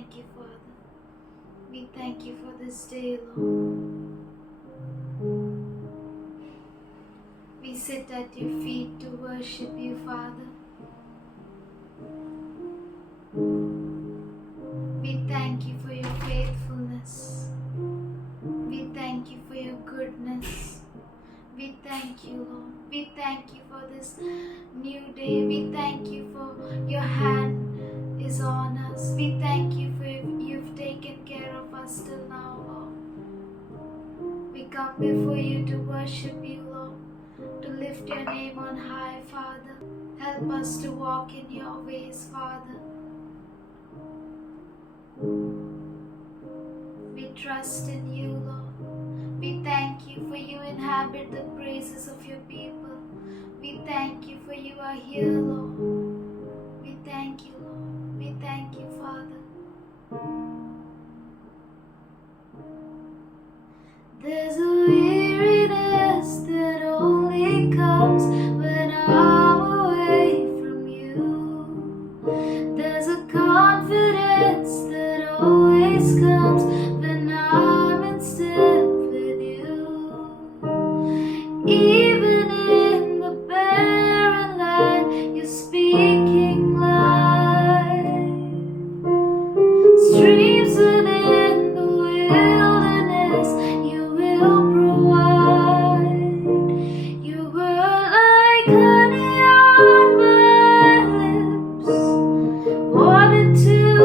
thank you, Father. We thank you for this day, Lord. We sit at your feet to worship you, Father. We thank you for your faithfulness. We thank you for your goodness. We thank you, Lord. We thank you for this new day. We thank you for your hand is on us. We thank you for you've taken care of us till now, Lord. We come before you to worship you, Lord, to lift your name on high, Father. Help us to walk in your ways, Father. We trust in you, Lord. We thank you for you inhabit the praises of your people. We thank you for you are here, Lord. We thank you, Lord. We thank you, Father. There's a weariness that only comes when I'm away from you. There's a confidence that always comes when I'm in step with you. Even in the barren land, you're speaking life. Streams within the wilderness, you will provide. You were like honey on my lips, water to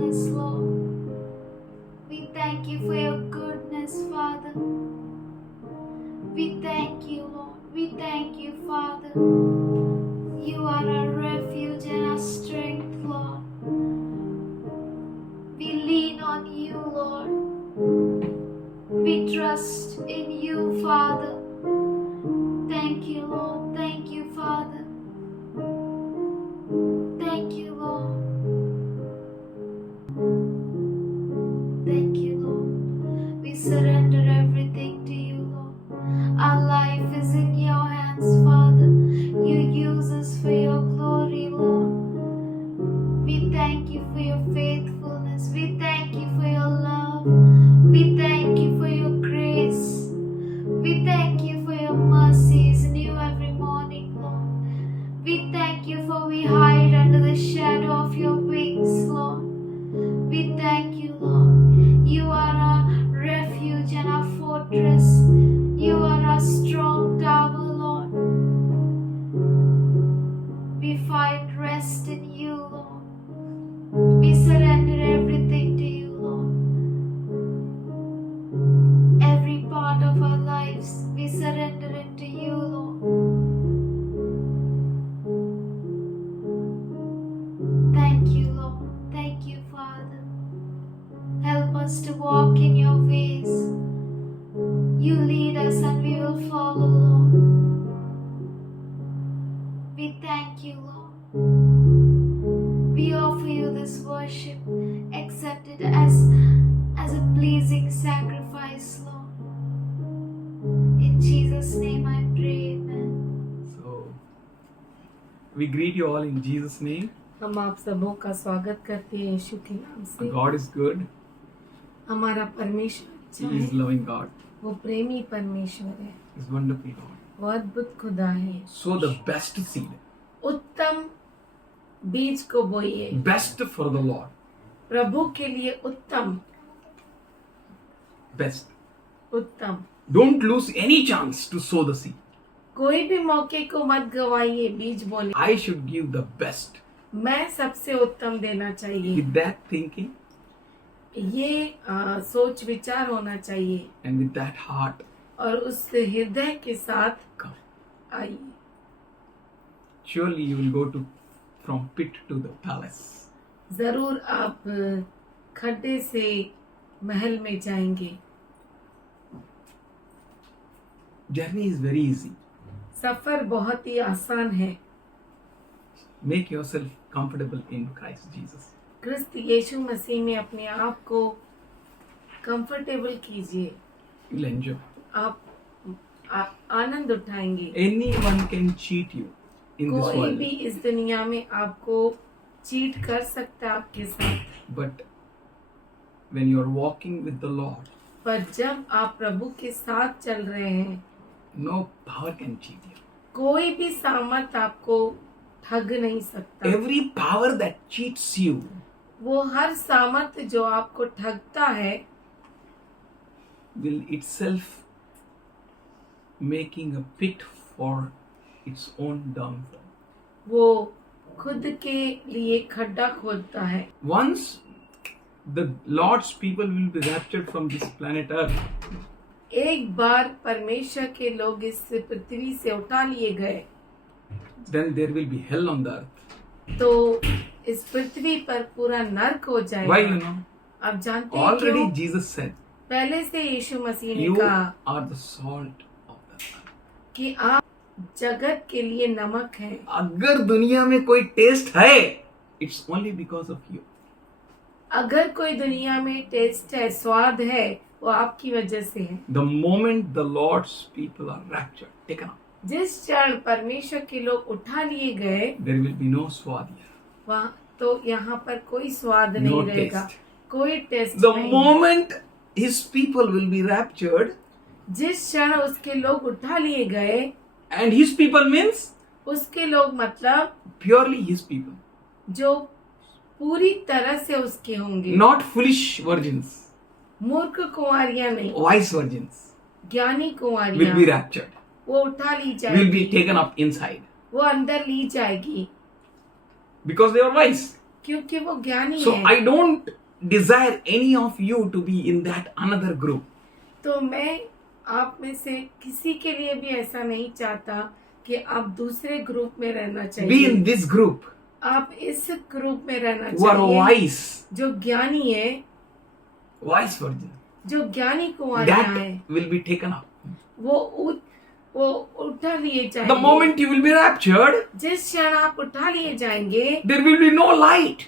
faithfulness, Lord. We thank you for your goodness, Father. We thank you, Lord. We thank you, Father. You are our refuge and our strength, Lord. We lean on you, Lord. We trust in you, Father. Thank you, Lord. Thank you, Father. Thank you, Lord. Thank you, Lord. We surrender everything to you, Lord. Our life is in your hands, Father. You use us for your glory, Lord. We thank you for your faithfulness. We thank you for your love. We thank you for your grace. We thank you for your mercies new every morning, Lord. We thank you for we hide under the shadow of your wings, Lord. We thank you, Lord. You are our refuge and our fortress. You are our strong tower, Lord. We find rest in you, Lord. We surrender everything to you, Lord. Every part of our lives, we surrender it to you, Lord. Thank you, Lord. Thank you, Father. Help us to walk in your ways. You lead us and we will follow, Lord. We thank you, Lord. We offer you this worship. Accept it as a pleasing sacrifice, Lord. In Jesus' name I pray, amen. So, we greet you all in Jesus' name. हम आप सबों का स्वागत करते हैं यीशु के नाम से। God is good. हमारा परमेश्वर अच्छा He is है, loving God. वो प्रेमी परमेश्वर है, He is wonderful God. वो अद्भुत खुदा है। Sow the best seed. उत्तम बीज को बोइए, Best for the Lord. प्रभु के लिए उत्तम Best. उत्तम। Don't lose any chance to sow the seed. कोई भी मौके को मत गवाइए बीज बोले, I should give the best. मैं सबसे उत्तम देना चाहिए। With that thinking ये सोच विचार होना चाहिए and with that heart, और उस हृदय के साथ come. आइए। Surely you will go from pit to the palace. जरूर आप खड्डे से महल में जाएंगे। Journey is very easy. सफर बहुत ही आसान है। Make yourself comfortable in Christ Jesus. क्रिस्त यीशु मसीह में अपने आप को कंफर्टेबल कीजिए। You'll enjoy. आप आनंद उठाएंगे। Anyone can cheat you in this कोई world. भी इस दुनिया में आपको चीट कर सकता है आपके साथ, But when you are walking with the Lord, पर जब आप प्रभु के साथ चल रहे हैं, no power can cheat you. कोई भी सामर्थ आपको ठग नहीं सकता। Every power that cheats you वो हर सामर्थ जो आपको ठगता है will itself making a pit for its own downfall. वो खुद के लिए खड्डा खोदता है। Once the Lord's people will be raptured from this planet Earth, एक बार परमेश्वर के लोग इस पृथ्वी से उठा लिए गए, then there will be hell on the earth. तो इस पृथ्वी पर पूरा नर्क हो जाएगा। Why you know? आप जानते हैं Already क्यों? Jesus said, पहले से यीशु मसीह ने you कहा are the salt of the earth. कि आप जगत के लिए नमक हैं। अगर दुनिया में कोई टेस्ट है, it's only because of you. अगर कोई दुनिया में टेस्ट है, स्वाद है, वो आपकी वजह से है। The moment the Lord's people are raptured, taken up, जिस क्षण परमेश्वर के लोग उठा लिए गए, there will be no swad here. वहाँ तो यहाँ पर कोई स्वाद No नहीं रहेगा, taste. कोई टेस्ट The नहीं। moment his people will be raptured, जिस क्षण उसके लोग उठा लिए गए, and his people means उसके लोग मतलब purely his people, जो पूरी तरह से उसके होंगे, not foolish virgins, मूर्ख कुंवारियां नहीं, wise virgins, ज्ञानी will be कुंवारियां, raptured, वो उठा ली will जाएगी, be taken up inside, वो अंदर ली जाएगी, because they are wise. क्योंकि वो ज्ञानी So है। I don't desire any of you to be in that another group. तो मैं आप में से किसी के लिए भी ऐसा नहीं चाहता कि आप दूसरे ग्रुप में रहना Be चाहिए। in this group आप इस ग्रुप में रहना who are चाहिए wise, जो ज्ञानी है, wise virgin. जो ज्ञानी कुंवारियां That हैं, will be taken up. वो उठा लिए The जाएंगे। moment you will be raptured, जिस क्षण आप उठा लिए जाएंगे there will be no light.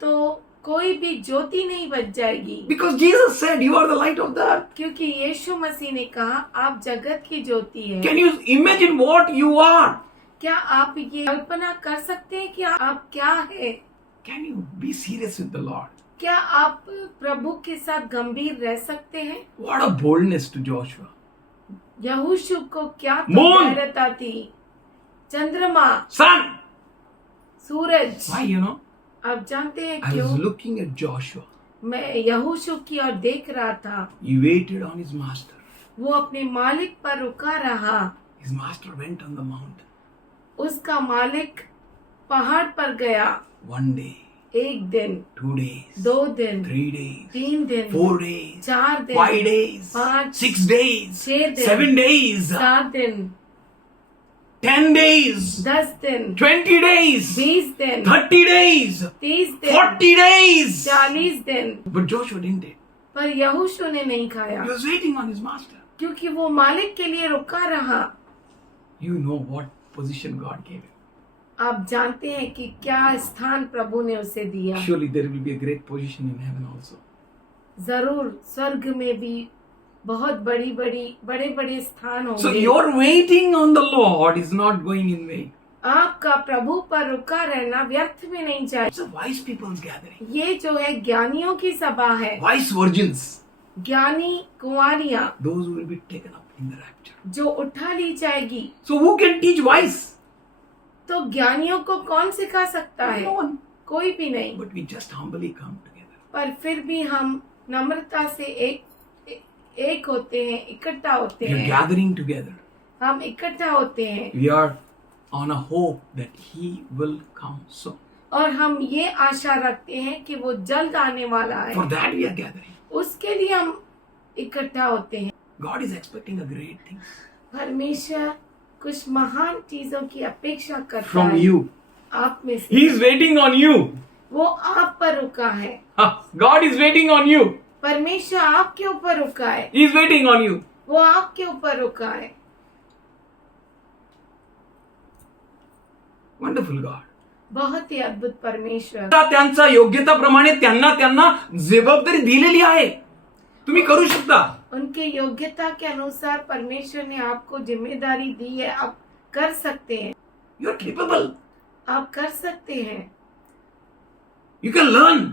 तो कोई भी ज्योति नहीं बच जाएगी, Because Jesus said, you are the light of the earth. क्योंकि यीशु मसीह ने कहा आप जगत की ज्योति है। Can you imagine what you are? क्या आप ये कल्पना कर सकते हैं कि आप क्या है? Can you be serious with the Lord? क्या आप प्रभु के साथ गंभीर रह सकते हैं? What a boldness to Joshua. यहोशू को क्या Moon. धैर्यता थी। चंद्रमा, Son, Suraj, why you know? आप जानते हैं I क्यों? was looking at Joshua. मैं यहोशू की ओर देख रहा था। He waited on his master. वो अपने मालिक पर रुका रहा। His master went on the mountain. उसका मालिक पहाड़ पर गया। One day, एक दिन, 2 days, 2 दिन, 3 days, 3 दिन, 4 days, 4 दिन, 5 days, 5, 6 days, 6 दिन, 7 days, 7 दिन, 10 days, 10 दिन, 20 days, 20 दिन, 30 days, 30 दिन, 40 days. 40 दिन। But Joshua didn't eat. पर यहोशू ने नहीं खाया, He was waiting on his master. क्योंकि वो मालिक के लिए रुका रहा। You know what position God gave him. आप जानते हैं कि क्या स्थान प्रभु ने उसे दिया। Surely there will be a great position in heaven also. जरूर स्वर्ग में भी बहुत बड़े स्थान So होंगे। your waiting on the Lord is not going in vain. आपका प्रभु पर रुका रहना व्यर्थ में नहीं जाए। It's a wise people's gathering. ये जो है ज्ञानियों की सभा है, Wise virgins. ज्ञानी कुंवारियां Those who will be taken up in the rapture. जो उठा ली जाएगी। So who can teach wise? तो ज्ञानियों को कौन सिखा सकता है? No one. कोई भी नहीं। But we just humbly come together. पर फिर भी हम नम्रता से एक होते हैं, इकट्ठा होते We are हैं। gathering together. हम इकट्ठा होते हैं We are on a hope that He will come soon. और हम ये आशा रखते हैं कि वो जल्द आने वाला है। For that we are gathering. उसके लिए हम इकट्ठा होते हैं। God is expecting a great thing परमेश्वर कुछ महान चीजों की अपेक्षा करता from है you. आप में से। He is waiting on you. वो आप पर रुका है। God is waiting on you. परमेश्वर आपके ऊपर रुका है। He is waiting on you. वो आपके ऊपर रुका है। Wonderful God. बहुत ही अद्भुत परमेश्वर। त्यांच्या योग्यताप्रमाणे त्यांना जबाबदारी दिलेली आहे. तुम्ही करू शकता. उनके योग्यता के अनुसार परमेश्वर ने आपको जिम्मेदारी दी है। आप कर सकते हैं। You are capable. आप कर सकते हैं। You can learn.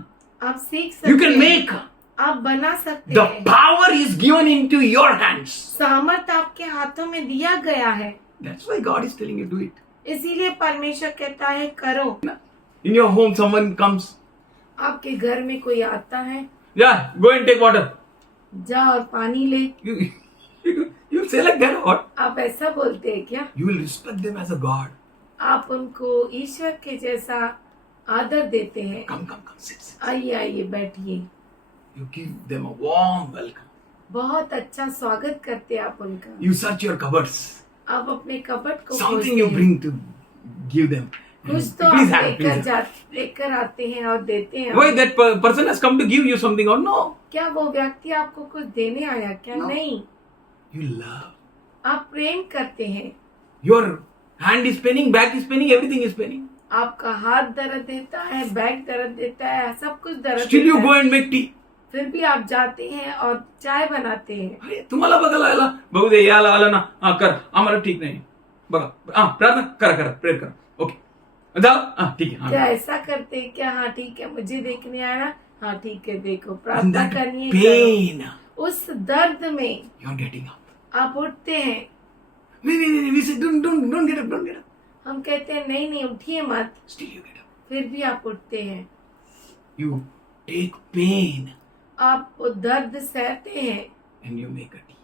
आप सीख सकते You can हैं। make. आप बना सकते The हैं। power is given into your hands. सामर्थ आपके हाथों में दिया गया है। That's why God is telling you do it. इसीलिए परमेश्वर कहता है करो। In your home someone comes. आपके घर में कोई आता है, Yeah, go and take water. जा और पानी ले। You say like that or? आप ऐसा बोलते हैं क्या? You will respect them as a God. आप उनको ईश्वर के जैसा आदर देते हैं। Come, sit. आइए आइए बैठिए। You give them a warm welcome. बहुत अच्छा स्वागत करते हैं आप उनका। You search your cupboards. आप अपने कपट को Something खोजते you हैं। bring to give them. कुछ तो Please आप have, please have. लेकर आते हैं और देते हैं। Why that person has come to give you something or no? क्या वो व्यक्ति आपको कुछ देने आया क्या? No. नहीं। You love. आप प्रेम करते हैं। Your hand is paining, back is paining, everything is paining. आपका हाथ दर्द देता है, बैक दर्द देता है, सब कुछ दर्द Still you देता go है। and make tea. फिर भी आप जाते हैं और चाय बनाते हैं। अरे तुम्हाला बघायला आला बघू दे याला आला ना हा कर आम्हाला ठीक नाही बघा हा प्रार्थना करा प्रेयर करा ओके जाओ हा ठीक है क्या हाँ. ऐसा करते हैं क्या? हाँ ठीक है, मुझे देखने आया। हाँ ठीक है, देखो In प्रार्थना that करनी है, pain करो। उस दर्द में you are getting up. आप उठते हैं। नहीं we say don't get up. हम कहते हैं नहीं उठिए मत। Still you get up. फिर भी आप उठते हैं। You take pain आप वो दर्द सहते हैं and you make a tea.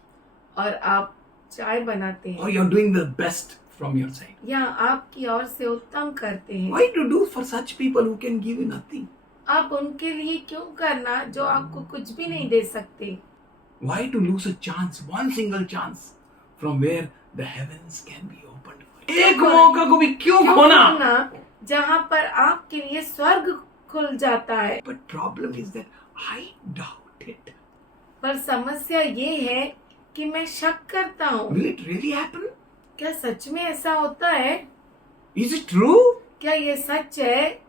और आप चाय बनाते Or हैं। you are doing the best from your side? या आपकी ओर से उत्तम करते हैं। Why to do for such people who can give you nothing? आप उनके लिए क्यों करना जो आपको कुछ भी नहीं दे सकते? Why to lose a chance, one single chance, from where the heavens can be opened for you? एक मौका को भी क्यों खोना? जहाँ पर आपके लिए स्वर्ग खुल जाता है। But problem is that I doubt it. पर समस्या ये है कि मैं शक करता हूँ। Will it really happen? क्या सच में ऐसा होता है? Is it true? क्या ये सच है?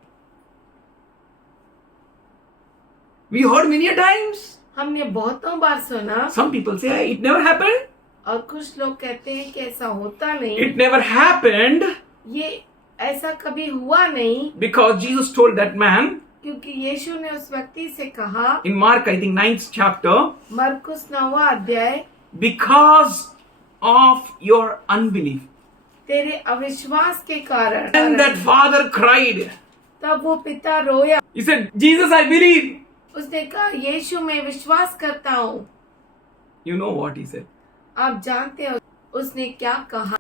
We heard many a times. हमने बहुतों बार सुना Some people say it never happened. और कुछ लोग कहते हैं कि ऐसा होता नहीं। It never happened ये ऐसा कभी हुआ नहीं because Jesus told that man क्योंकि यीशु ने उस व्यक्ति से कहा in Mark, I think 9th chapter, मरकुस 9वां अध्याय, because of your unbelief. तेरे अविश्वास के कारण। And that father cried. तब वो पिता रोया। He said, Jesus, I believe. उसने कहा यीशु मैं विश्वास करता हूँ। You know what he said? आप जानते हो उसने क्या कहा?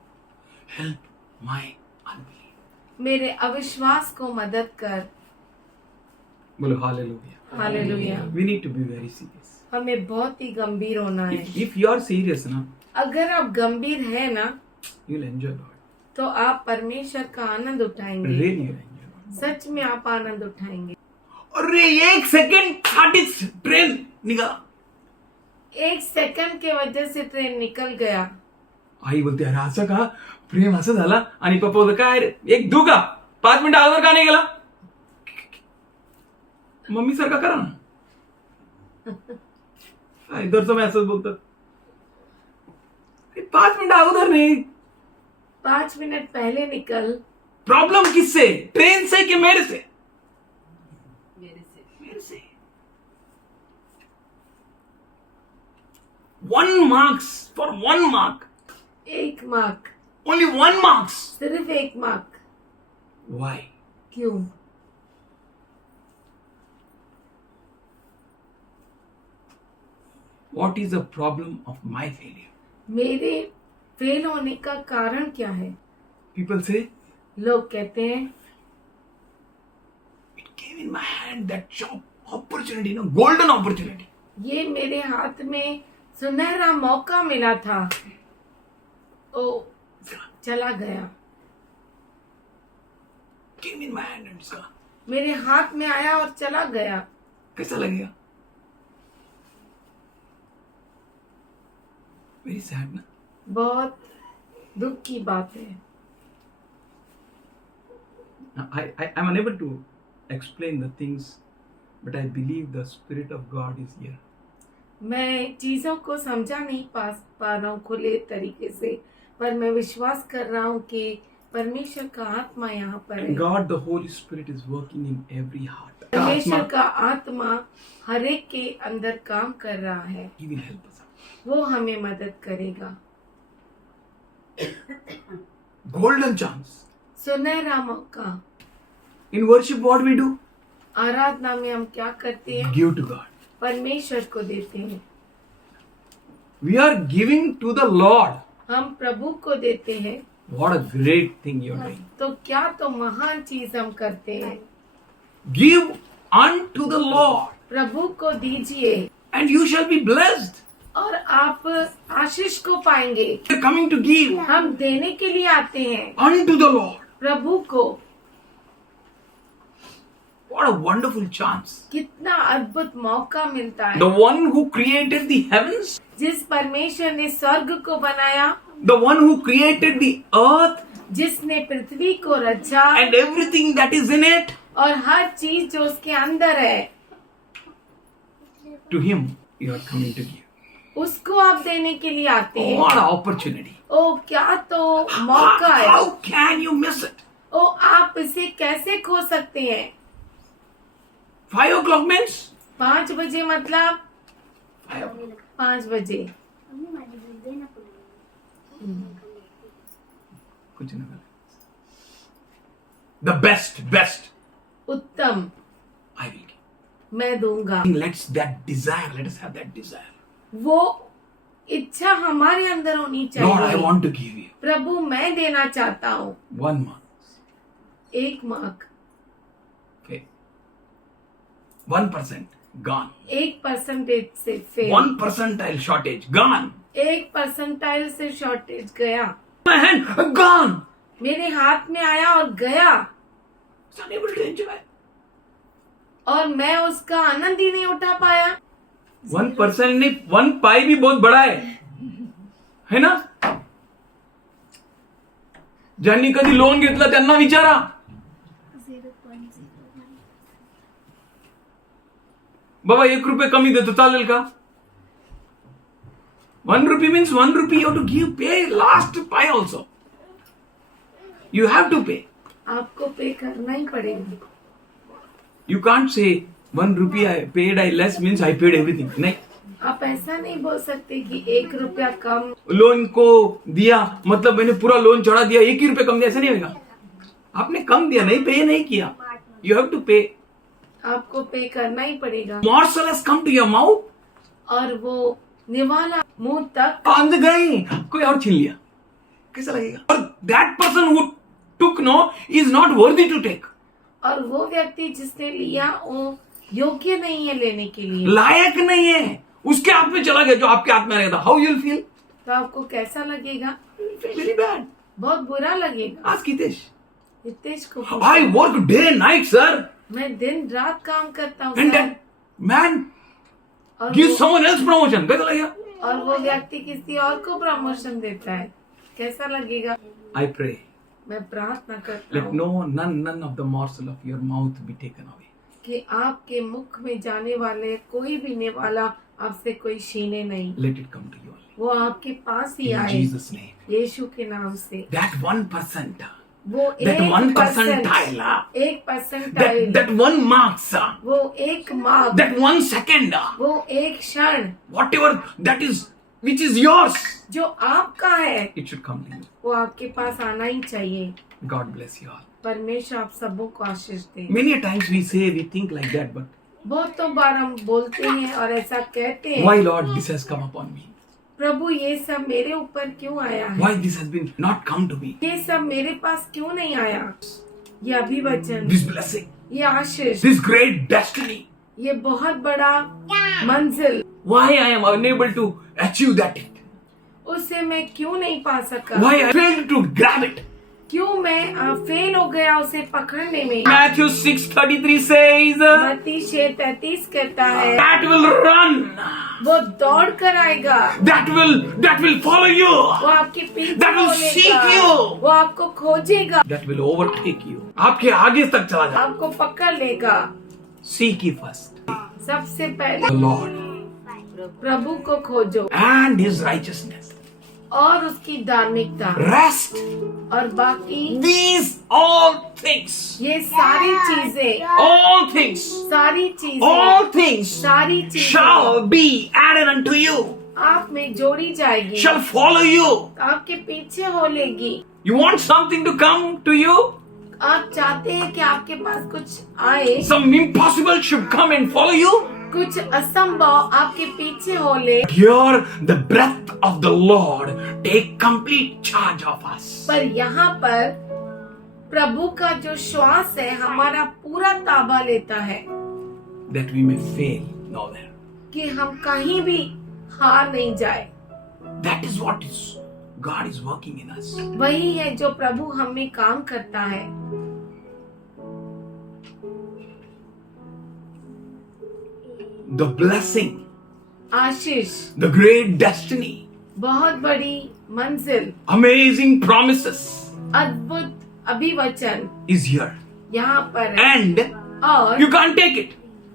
Help my unbelief. मेरे अविश्वास को मदद कर। बोलो hallelujah. Hallelujah. We need to be very serious. हमें बहुत ही गंभीर होना है। If you are serious, na, अगर आप गंभीर हैं ना, you'll enjoy God. तो आप परमेश्वर का आनंद उठाएंगे। Really, you'll enjoy God. सच में आप आनंद उठाएंगे। अरे एक सेकंड साठी ट्रेन निघा. 1 सेकंड के वजह से ट्रेन निकल गया। आई बोलते अरे असं का प्रेम असं झाला आणि पप्पा बोलतो काय रे एक दू का 5 मिनिटं अगोदर का नाही गेला. मम्मी सारखा करा ना. इधरचं मी असंच बोलतात. 5 मिनिटं अगोदर नाही. 5 मिनट पहले निकल। प्रॉब्लम किससे? ट्रेन से कि मेरे से? मेरे से. 1 marks for 1 mark. 1 mark, Only 1 marks. सिर्फ 1 मार्क। Why? क्यों? What is the problem of my failure? मेरे फेल होने का कारण क्या है? People say लोग कहते हैं it came in my hand that job opportunity, golden opportunity. ये मेरे हाथ में सुनहरा मौका मिला था, ओ चला गया। Came in my hand and it's gone. मेरे हाथ में आया और चला गया। कैसा लगेगा? Very sad ना? बहुत दुख की बात है। I'm unable to explain the things, but I believe the Spirit of God is here. मैं चीजों को समझा नहीं पा रहा हूँ खुले तरीके से, पर मैं विश्वास कर रहा हूँ कि परमेश्वर का आत्मा यहाँ पर है। God, the Holy Spirit is working in every heart. परमेश्वर का आत्मा हर एक के अंदर काम कर रहा है। He will help us out. वो हमें मदद करेगा। Golden chance. सुनहरा मौका। In worship, what we do? आराधना में हम क्या करते हैं? Give to God. परमेश्वर को देते हैं। We are giving to the Lord. हम प्रभु को देते हैं। What a great thing you are doing. तो क्या तो महान चीज हम करते हैं। Give unto the Lord, प्रभु को दीजिए and you shall be blessed. और आप आशीष को पाएंगे। We are coming to give हम देने के लिए आते हैं unto the Lord. प्रभु को। What a wonderful chance. कितना अद्भुत मौका मिलता है। The one who created the heavens, जिस परमेश्वर ने स्वर्ग को बनाया, the one who created the earth जिसने पृथ्वी को रचा and everything that is in it, और हर चीज जो उसके अंदर है, to him you are coming to give. उसको आप देने के लिए आते हैं। What an opportunity. ओ क्या तो मौका है। How can you miss it? ओ आप इसे कैसे खो सकते हैं? 5 o'clock means 5 बजे मतलब 5 o'clock. 5 बजे। कुछ ना कर. The best उत्तम I will give. मैं दूंगा। Let's that desire. Let us have that desire. वो इच्छा हमारे अंदर होनी Lord, I चाहिए। want to give you प्रभु मैं देना चाहता हूँ 1 mark. 1 mark, Okay. 1% gone. 1% से फेल, 1% shortage gone. 1% से शॉर्टेज गया, My hand gone. मेरे हाथ में आया और गया, It's unable to enjoy. और मैं उसका आनंद ही नहीं उठा पाया। 1% नहीं, 1 पाई भी बहुत बड़ा है ना? ज्यांनी कधी लोन घेतलं त्यांना विचारा. 0.01. बाबा 1 रुपये कमी देतो चालेल का? 1 rupee means 1 rupee you have to give, pay last pie also. You have to pay. आपको पे करना ही पड़ेगा। You can't say 1 rupee I paid, I less means I paid everything. नहीं, आप ऐसा नहीं बोल सकते कि 1 रुपया कम, लोन को दिया मतलब मैंने पूरा लोन चढ़ा दिया, 1 ही रुपये कम दिया, ऐसा नहीं होगा. आपने कम दिया, नहीं पे नहीं किया. You have to pay. आपको पे करना ही पड़ेगा। Morsel has come to your mouth. और वो निवाला मुंह तक, अंध गई, कोई और छीन लिया, कैसा लगेगा? और that person who took no is not worthy to take. और वो व्यक्ति जिसने लिया वो योग्य नहीं है लेने के लिए, लायक नहीं है, उसके हाथ में चला गया जो आपके हाथ में रहेगा. How you'll feel? तो आपको कैसा लगेगा? Very bad. बहुत बुरा लगेगा। आज हितेश, हितेश को I work day night sir, मैं दिन रात काम करता हूँ एंड सर। दैट मैन और गिव वो- समवन एल्स प्रमोशन, कैसा लगेगा? और वो व्यक्ति किसी और को प्रमोशन देता है, कैसा लगेगा? आई प्रे, मैं प्रार्थना करता लेट हूँ no none of the morsel of your mouth be taken away. कि आपके मुख में जाने वाले कोई भी निवाला आपसे कोई छीने नहीं, Let it come to you only. वो आपके पास ही In आए Jesus' name. यीशु के नाम से। That 1%, वो that 1%, 1 परसेंटाइल, that 1 marks, वो 1 मार्क, that 1 second, वो 1 क्षण whatever that is, which is yours, जो आपका है it should come to you. वो आपके पास आना ही चाहिए। God bless you all. परमेश्वर आप सबों को आशीष दे। Many a times we say, we think like that, but बहुतों बार हम बोलते हैं और ऐसा कहते हैं, why Lord this has come upon me? प्रभु ये सब मेरे ऊपर क्यों आया है? Why this has been not come to me? ये सब मेरे पास क्यों नहीं आया? ये अभिवचन, This blessing, ये आशीष, this great destiny. ये बहुत बड़ा मंजिल, Why I am unable to achieve that? उसे मैं क्यों नहीं पा सका? Why I failed to grab it? क्यों मैं फेल हो गया उसे पकड़ने में? Matthew 6:33 says, मत्ती 6:33 कहता है, that will run, वो दौड़ कर आएगा, that will follow you, वो आपके पीछे That will बोलेगा, seek you. वो आपको खोजेगा, that will overtake you. आपके आगे तक चला जाए. आपको पकड़ लेगा। Seek ye first सबसे पहले the Lord प्रभु को खोजो and His righteousness. और उसकी धार्मिकता, Rest. और बाकी These all things, ये सारी चीजें, all things, सारी चीजें, all things सारी चीजें shall be added unto you, आप में जोड़ी जाएगी, shall follow you. आपके पीछे हो लेगी। You want something to come to you? आप चाहते हैं कि आपके पास कुछ आए, Some impossible should come and follow you? कुछ असंभव आपके पीछे हो ले, Here the breath of the Lord take complete charge of us. पर यहाँ पर प्रभु का जो श्वास है हमारा पूरा ताबा लेता है That we may fail nowhere. कि हम कहीं भी हार नहीं जाए। That is what is God is working in us. वही है जो प्रभु हम में काम करता है। The blessing, Ashish, the great destiny, बहुत बड़ी मंजिल, amazing promises अद्भुत अभिवचन is here. यहाँ पर है, And और you can't take it.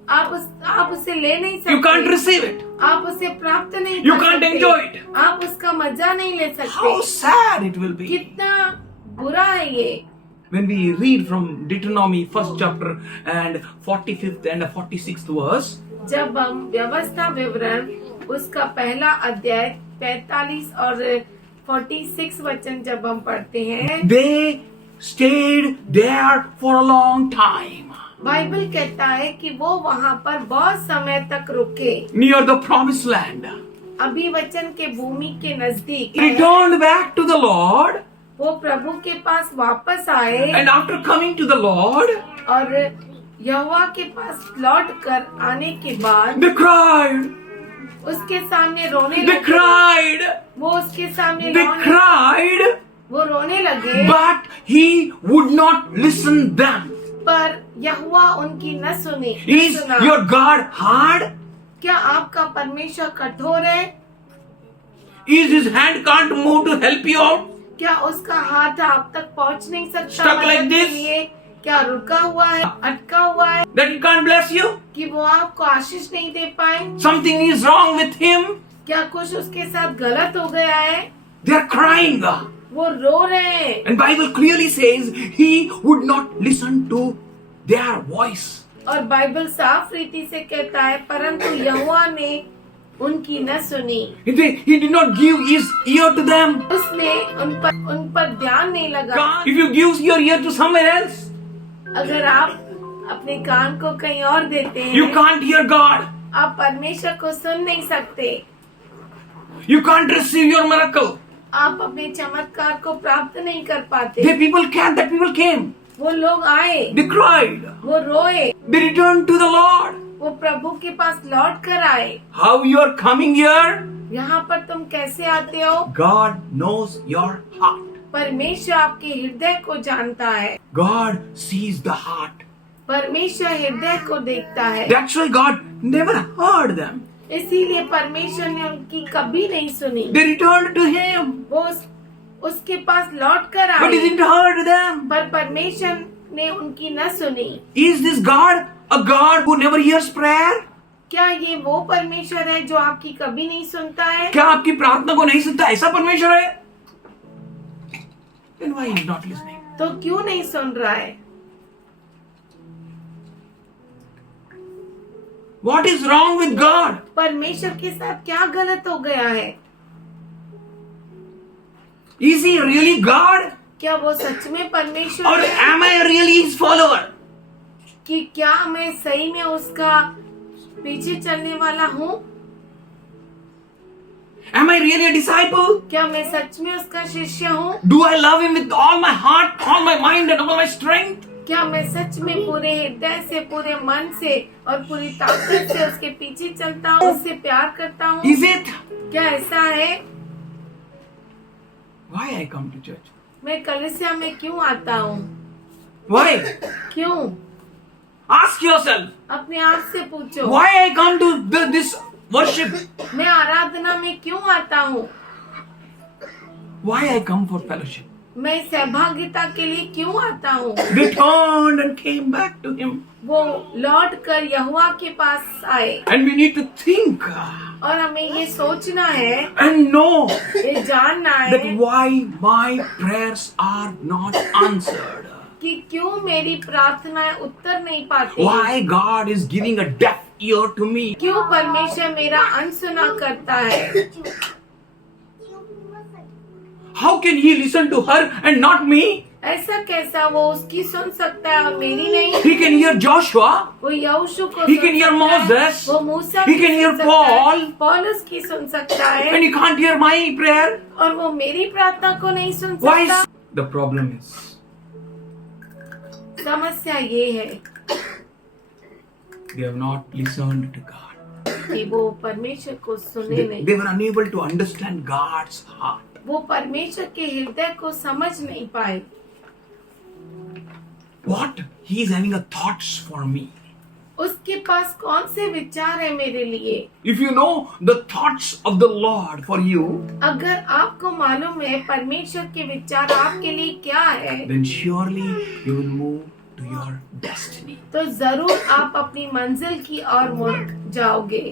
आप उसे ले नहीं You can't सकते, receive it. आप उसे प्राप्त नहीं You कर can't सकते, enjoy it. आप उसका मजा नहीं ले How सकते। sad it will be. कितना बुरा है ये। When we read from Deuteronomy 1st chapter and 45th and 46th verse, जब हम व्यवस्था विवरण उसका पहला अध्याय 45 और 46 वचन जब हम पढ़ते हैं, they stayed there for a long time Bible कहता है कि वो वहाँ पर बहुत समय तक रुके, near the promised land. अभिवचन के भूमि के नजदीक He returned back to the Lord, वो प्रभु के पास वापस आए and after coming to the Lord, और यहोवा के पास लौट कर आने के बाद they cried, उसके सामने रोने they लगे। cried, वो उसके सामने they cried, वो रोने लगे, but he would not listen them. पर यहोवा उनकी न सुनी। Is सुना। your God hard? क्या आपका परमेश्वर कठोर है? Is his hand can't move to help you out? क्या उसका हाथ आप तक पहुंच नहीं सकता? Stuck like मदद के this? लिए क्या रुका हुआ है, अटका हुआ है That he can't bless you? कि वो आपको आशीष नहीं दे पाए? Something is wrong with him? क्या कुछ उसके साथ गलत हो गया है? They are crying. वो रो रहे हैं And Bible clearly says he would not listen to their voice. और बाइबल साफ रीति से कहता है परंतु यहोवा ने उनकी न सुनी। He did not give his ear to them. उसने उन पर ध्यान नहीं लगा। God, if you give your ear to somewhere else, अगर आप अपने कान को कहीं और देते you हैं, can't hear God. आप परमेश्वर को सुन नहीं सकते। You can't receive your miracle. आप अपने चमत्कार को प्राप्त नहीं कर पाते। The people came. That people came. वो लोग आए, They cried. वो रोए, They returned to the Lord. वो प्रभु के पास लौट कर आए। How you are coming here? यहाँ पर तुम कैसे आते हो? God knows your heart. परमेश्वर आपके हृदय को जानता है। God sees the heart. परमेश्वर हृदय को देखता है। That's why God never heard them. इसीलिए परमेश्वर ने उनकी कभी नहीं सुनी। They returned to Him, वो उसके पास लौट कर but He आए, didn't heard them. पर परमेश्वर ने उनकी न सुनी। Is this God a God who never hears prayer? क्या ये वो परमेश्वर है जो आपकी कभी नहीं सुनता है? क्या आपकी प्रार्थना को नहीं सुनता ऐसा परमेश्वर है? Then why He is not listening? तो क्यों नहीं सुन रहा है? What is wrong with God? परमेश्वर के साथ क्या गलत हो गया है? Is He really God? क्या वो सच में परमेश्वर Or है? am I really His follower? कि क्या मैं सही में उसका पीछे चलने वाला हूँ? Am I really a disciple? क्या मैं सच में उसका शिष्य हूँ? Do I love Him with all my heart, all my mind and all my strength? क्या मैं सच में पूरे हृदय से, पूरे मन से और पूरी ताकत से उसके पीछे चलता हूँ, उससे प्यार करता हूँ? Is it? क्या ऐसा है? Why I come to church? मैं कलीसिया में क्यों आता हूँ? Why? क्यों? Ask yourself. अपने आप से पूछो। Why I come to this worship? मैं आराधना में क्यों आता हूँ? Why I come for fellowship? मैं सहभागिता के लिए क्यों आता हूँ? They turned and came back to Him. वो लौट कर यहोवा के पास आए And we need to think और हमें ये सोचना है, and know ये जानना that है why my prayers are not answered. कि क्यों मेरी प्रार्थनाएं उत्तर नहीं पाती, Why God is giving a deaf ear to me. क्यों परमेश्वर मेरा अनसुना करता है। How can He listen to her and not me? ऐसा कैसा वो उसकी सुन सकता है और मेरी नहीं? He can hear Joshua. वो यहोशू को He सुन can hear सकता है, Moses. वो मूसा He की can hear सुन सकता है, Paul. पौलुस की सुन सकता है And He can't hear my prayer. और वो मेरी प्रार्थना को नहीं सुन Why? सकता। The problem is समस्या ये है they have not listened to God. कि वो परमेश्वर को सुने नहीं, They were unable to understand God's heart. वो परमेश्वर के हृदय को समझ नहीं पाए। What He is having a thoughts for me. उसके पास कौन से विचार है मेरे लिए? If you know the thoughts of the Lord for you, अगर आपको मालूम है परमेश्वर के विचार आपके लिए क्या है, then surely you will move to your destiny. तो जरूर आप अपनी मंजिल की ओर मुड़ जाओगे।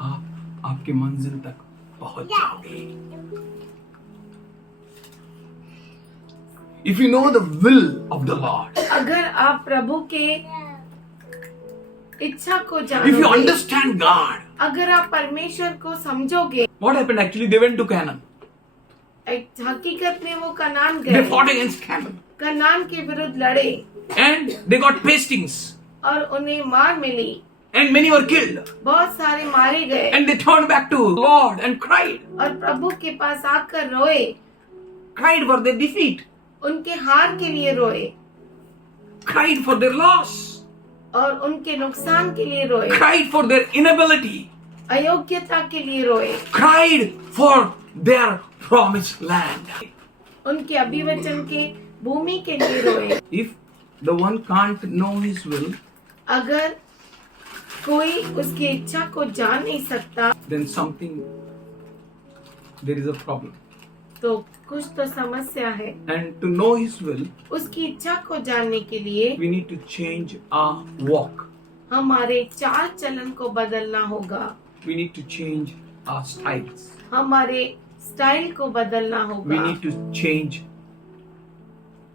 आप आपके मंजिल तक पहुंच जाओगे। If you know the will of the Lord, अगर आप प्रभु के इच्छा को if you जानोगे, understand God, अगर आप परमेश्वर को समझोगे, what happened actually? They went to Canaan. हकीकत में वो कनान They गए, fought against Canaan. कनान के विरुद्ध लड़े And they got pastings. और उन्हें मार मिली and many were killed. बहुत सारे मारे गए And they turned back to Lord and cried और प्रभु के पास आकर रोए, for their defeat, उनके हार के लिए रोए cried for their loss, और उनके नुकसान के लिए रोए, cried for their inability, अयोग्यता के लिए रोए, cried for their promised land. उनके अभिवचन के भूमि के लिए रोए। If the one can't know his will, अगर कोई उसकी इच्छा को जान नहीं सकता then there is a problem. तो कुछ तो समस्या है। And to know his will, उसकी इच्छा को जानने के लिए we need to change our walk. हमारे चाल चलन को बदलना होगा, We need to change our styles. हमारे स्टाइल को बदलना We होगा, need to change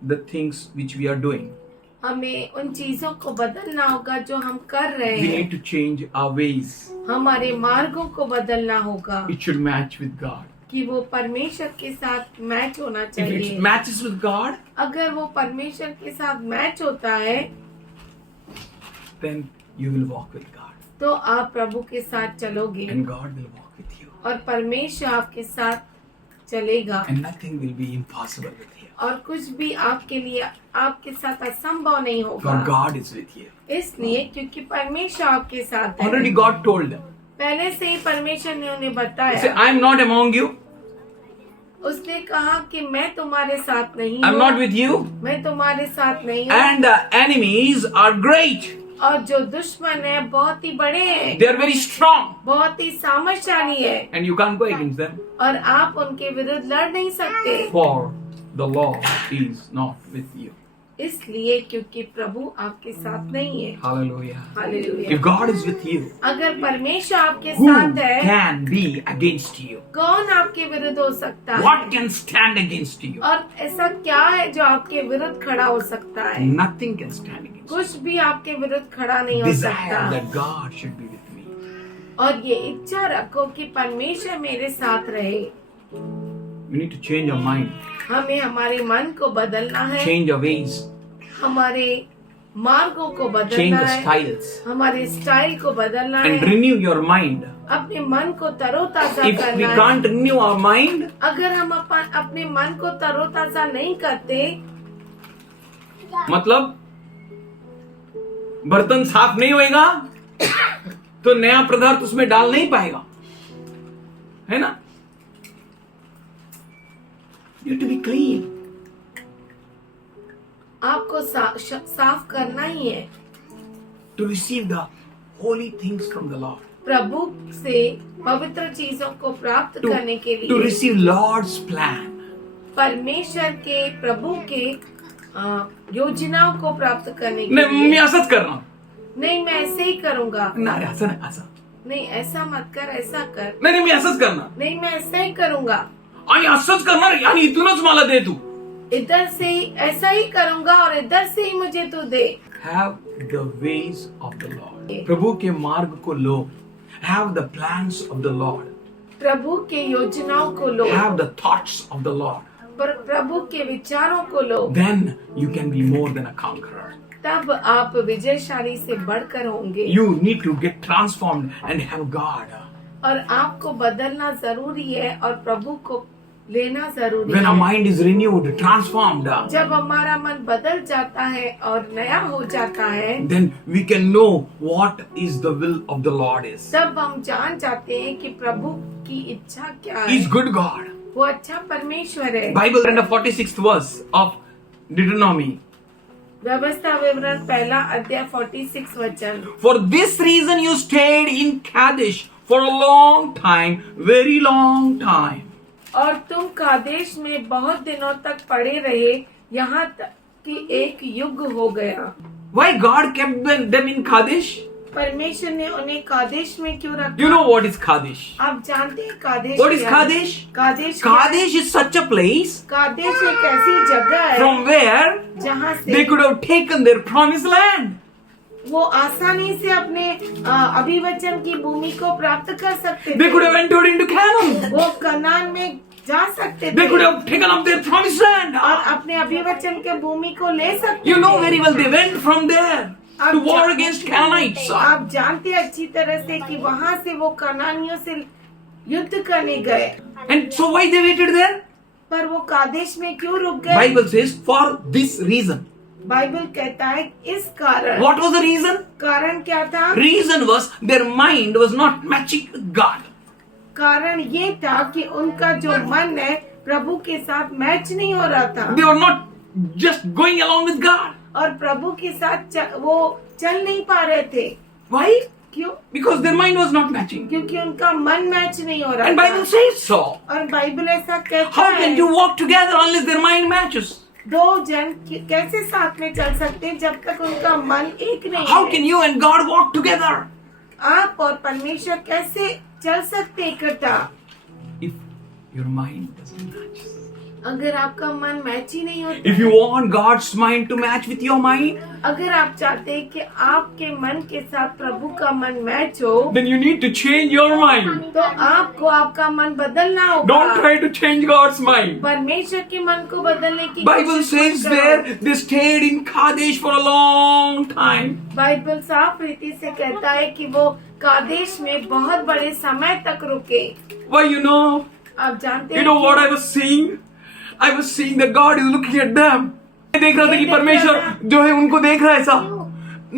the things which we are doing. हमें उन चीजों को बदलना होगा जो हम कर रहे We हैं, need to change our ways. हमारे मार्गों को बदलना होगा It should match with God. कि वो परमेश्वर के साथ मैच होना If चाहिए। it matches with God, अगर वो परमेश्वर के साथ मैच होता है then you will walk with God. तो आप प्रभु के साथ चलोगे And God will walk with you. और परमेश्वर आपके साथ चलेगा And nothing will be impossible with you. और कुछ भी आपके लिए आपके साथ असंभव नहीं For होगा, God is with you. इसलिए क्योंकि परमेश्वर आपके साथ है। Already God told them. पहले से ही परमेश्वर ने उन्हें He said, बताया, I am not among you. उसने कहा कि मैं तुम्हारे साथ नहीं I am not हूँ, with you. मैं तुम्हारे साथ नहीं हूँ, And the enemies are great. और जो दुश्मन है बहुत ही बड़े हैं, They are very strong. बहुत ही सामर्थ्यशाली है And you can't go against them. और आप उनके विरुद्ध लड़ नहीं सकते, For the Lord is not with you. इसलिए क्योंकि प्रभु आपके साथ नहीं है। Hallelujah. Hallelujah. If God is with you, अगर परमेश्वर आपके who साथ है, can be against you? कौन आपके विरुद्ध हो सकता है? What can stand against you? और ऐसा क्या है जो आपके विरुद्ध खड़ा हो सकता है? Nothing can stand against you. कुछ भी आपके विरुद्ध खड़ा नहीं हो Desire सकता। that God should be with me. और ये इच्छा रखो कि परमेश्वर मेरे साथ रहे। We need to change our mind, हमें हमारे मन को बदलना है, change our ways, हमारे मार्गों को change बदलना the है, styles, हमारे स्टाइल को बदलना and है, renew your mind. अपने मन को तरोताजा If we करना है। can't renew our mind, अगर हम अपने मन को तरोताजा नहीं करते, मतलब बर्तन साफ नहीं होएगा तो नया पदार्थ उसमें डाल नहीं पाएगा, है ना? You have to be clean. आपको साफ करना ही है To receive the holy things from the Lord. प्रभु से पवित्र चीजों को प्राप्त करने के To लिए, receive Lord's plan. परमेश्वर के प्रभु के योजनाओं को प्राप्त करने के नाही, मी लिए। असंच करणार. नहीं, मैं ऐसे ही करूंगा। नाही, असं नाही, असं. नहीं, ऐसा मत कर, ऐसा कर। नाही, नाही, मी असंच करणार. नहीं, मैं ऐसा ही करूंगा। आणि असंच करणार आणि इथूनच मला दे तू. इधर से ही ऐसा ही करूंगा और इधर से ही मुझे तू दे। Have the ways of the Lord. प्रभु के मार्ग को लो. Have the plans of the Lord. प्रभु के योजनाओं को लो, Have the thoughts of the Lord. प्रभु के विचारों को लो, Then you can be more than a conqueror. तब आप विजयशाली से बढ़कर होंगे। You need to get transformed and have God. और आपको बदलना जरूरी है और प्रभु को लेना जरूरी When our है। mind is renewed, transformed, जब हमारा मन बदल जाता है और नया हो जाता है, then we can know what is the will of the Lord is. तब हम जान जाते हैं कि प्रभु की इच्छा क्या है। He's good God. वो अच्छा परमेश्वर है। Bible in the 46th verse of Deuteronomy. व्यवस्था विवरण पहला अध्याय 46 वचन। For this reason you stayed in Kadesh for a long time, very long time. और तुम कादेश में बहुत दिनों तक पड़े रहे, यहाँ तक कि एक युग हो गया। Why God kept them in Kadesh? परमेश्वर ने उन्हें कादेश में क्यों रखा? You know what is Kadesh? आप जानते हैं कादेश What is क्या है? Kadesh? कादेश क्या है? Kadesh is such a place Kadesh एक ऐसी जगह है from where जहाँ they से could have taken their promised land. वो आसानी से अपने अभिवचन की भूमि को प्राप्त कर सकते They could have थे। entered into Canaan. वो कनान में जा सकते They थे could have taken up their promised land. और अपने अभिवचन के भूमि को ले सकते You know थे। very well they went from there. आप to war जान- against Canaanites. आप जानते अच्छी तरह से कि वहाँ से वो कनानियों से युद्ध करने गए, And so why they waited there? पर वो कादेश में क्यों रुक गए? Bible says for this reason. Bible कहता है इस कारण। What was the reason? कारण क्या था? Reason was their mind was not matching with God. कारण ये था कि उनका जो मन है प्रभु के साथ मैच नहीं हो रहा था, They were not just going along with God. और प्रभु के साथ वो चल नहीं पा रहे थे। Why? क्यों? Because their mind was not matching. क्योंकि उनका मन मैच नहीं हो रहा And था। Bible says so. और बाइबल ऐसा कहता How है, can two walk together unless their mind matches? दो जन कैसे साथ में चल सकते हैं जब तक उनका मन एक नहीं How है? can you and God walk together? आप और परमेश्वर कैसे चल सकते हैं इकट्ठा If your mind doesn't match. अगर आपका मन मैच ही नहीं होता? If you want God's mind to match with your mind, अगर आप चाहते हैं कि आपके मन के साथ प्रभु का मन मैच हो, then you need to change your mind. तो आपको आपका मन बदलना होगा। Don't try to change God's mind. परमेश्वर के मन को बदलने की Bible कोशिश says मत करो। there they stayed in Kadesh for a long time. Bible साफ रीति से कहता है कि वो कादेश में बहुत बड़े समय तक रुके। Why you know? आप जानते You हैं know what I कि was seeing? I was seeing that God is looking at them. मैं देख रहा था कि परमेश्वर जो है उनको देख रहा है ऐसा.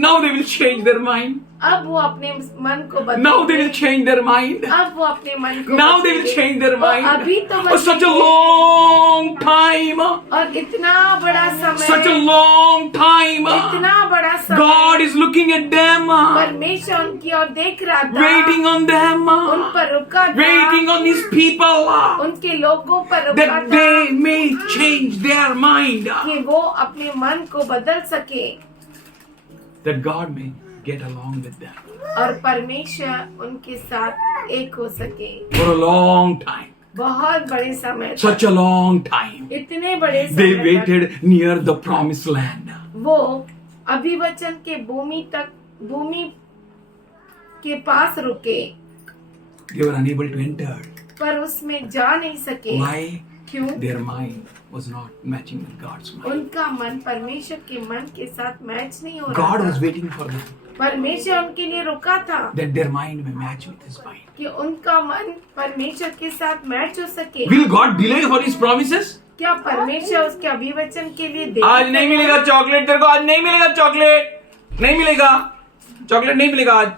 Now they will change their mind. अब वो अपने मन को Now they will बदलेंगे। change their mind. अब वो अपने मन को Now they will बदलेंगे। change their वो mind. अभी तो For such a बदलेंगे। long time. और इतना बड़ा समय, Such a long time. इतना बड़ा समय God is looking at them. परमेश्वर उनकी ओर देख रहा था, Waiting on them. उन पर रुका था, Waiting on His people. उनके लोगों पर रुका That था they may change their mind. कि वो अपने मन को बदल सके That God may get along with them. और परमेश्वर उनके साथ एक हो सके। For a long time. बहुत बड़े समय तक, Such a long time. इतने बड़े They समय तक waited near the promised land. वो अभिवचन के भूमि के पास रुके, They were unable to enter. पर उसमें जा नहीं सके। Why? क्यों? Their mind was not matching with God's mind. उनका मन परमेश्वर के मन के साथ मैच नहीं हो रहा God था। was waiting for them. परमेश्वर उनके लिए रुका था That their mind may match with His mind. कि उनका मन परमेश्वर के साथ मैच हो सके। Will God delay for His promises? क्या परमेश्वर उसके अभिवचन के लिए देरी आज नहीं करेगा? मिलेगा चॉकलेट तेरे को, आज नहीं मिलेगा चॉकलेट, नहीं मिलेगा चॉकलेट, नहीं मिलेगा आज.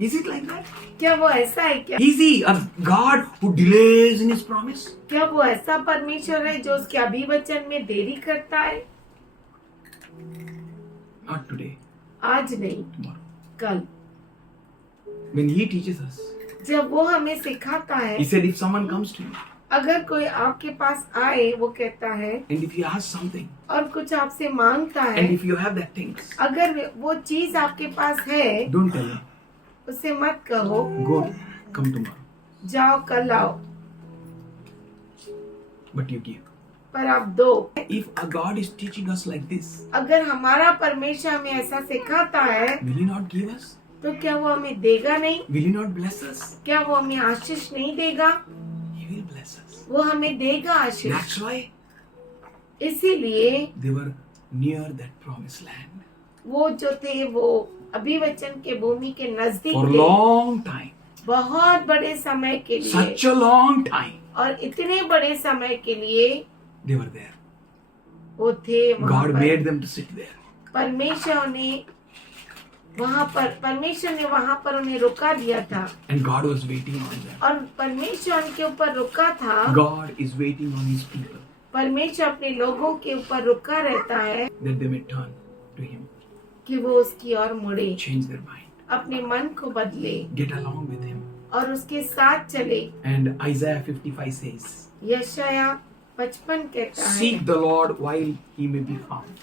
Is it like that? क्या वो ऐसा है क्या? Is He a God who delays in His promise? क्या वो ऐसा परमेश्वर है जो उसके अभिवचन में देरी करता है? Not today, आज नहीं, tomorrow. कल। When He teaches us, जब वो हमें सिखाता है, He said, if someone comes to you अगर कोई आपके पास आए, वो कहता है, and if you ask something और कुछ आपसे मांगता है, and if you have that things, अगर वो चीज आपके पास है, don't tell him. उसे मत कहो Go, come tomorrow. जाओ कल आओ, But you give. पर आप दो। If a God is teaching us like this, अगर हमारा परमेश्वर हमें ऐसा सिखाता है, will He not give us? तो क्या वो हमें देगा नहीं? Will He not bless us? क्या वो हमें आशीष नहीं देगा? He will bless us. वो हमें देगा आशीष। That's why इसीलिए they were near that promised land वो जो थे वो अभिवचन के भूमि के नजदीक for a थे, long time. बहुत बड़े समय के लिए, Such a long time और इतने बड़े समय के लिए they were there. वो थे वहाँ God पर। made them to sit there. परमेश्वर ने वहाँ पर उन्हें रुका दिया था, And God was waiting on them. और परमेश्वर उनके ऊपर रुका था। God is waiting on His people परमेश्वर अपने लोगों के ऊपर रुका रहता है that they may turn to Him, कि वो उसकी ओर मुड़े, change their mind, अपने मन को बदले get along with Him. और उसके साथ चले। And Isaiah 55 says, यशाया 55 कहता है, seek the Lord while He may be found.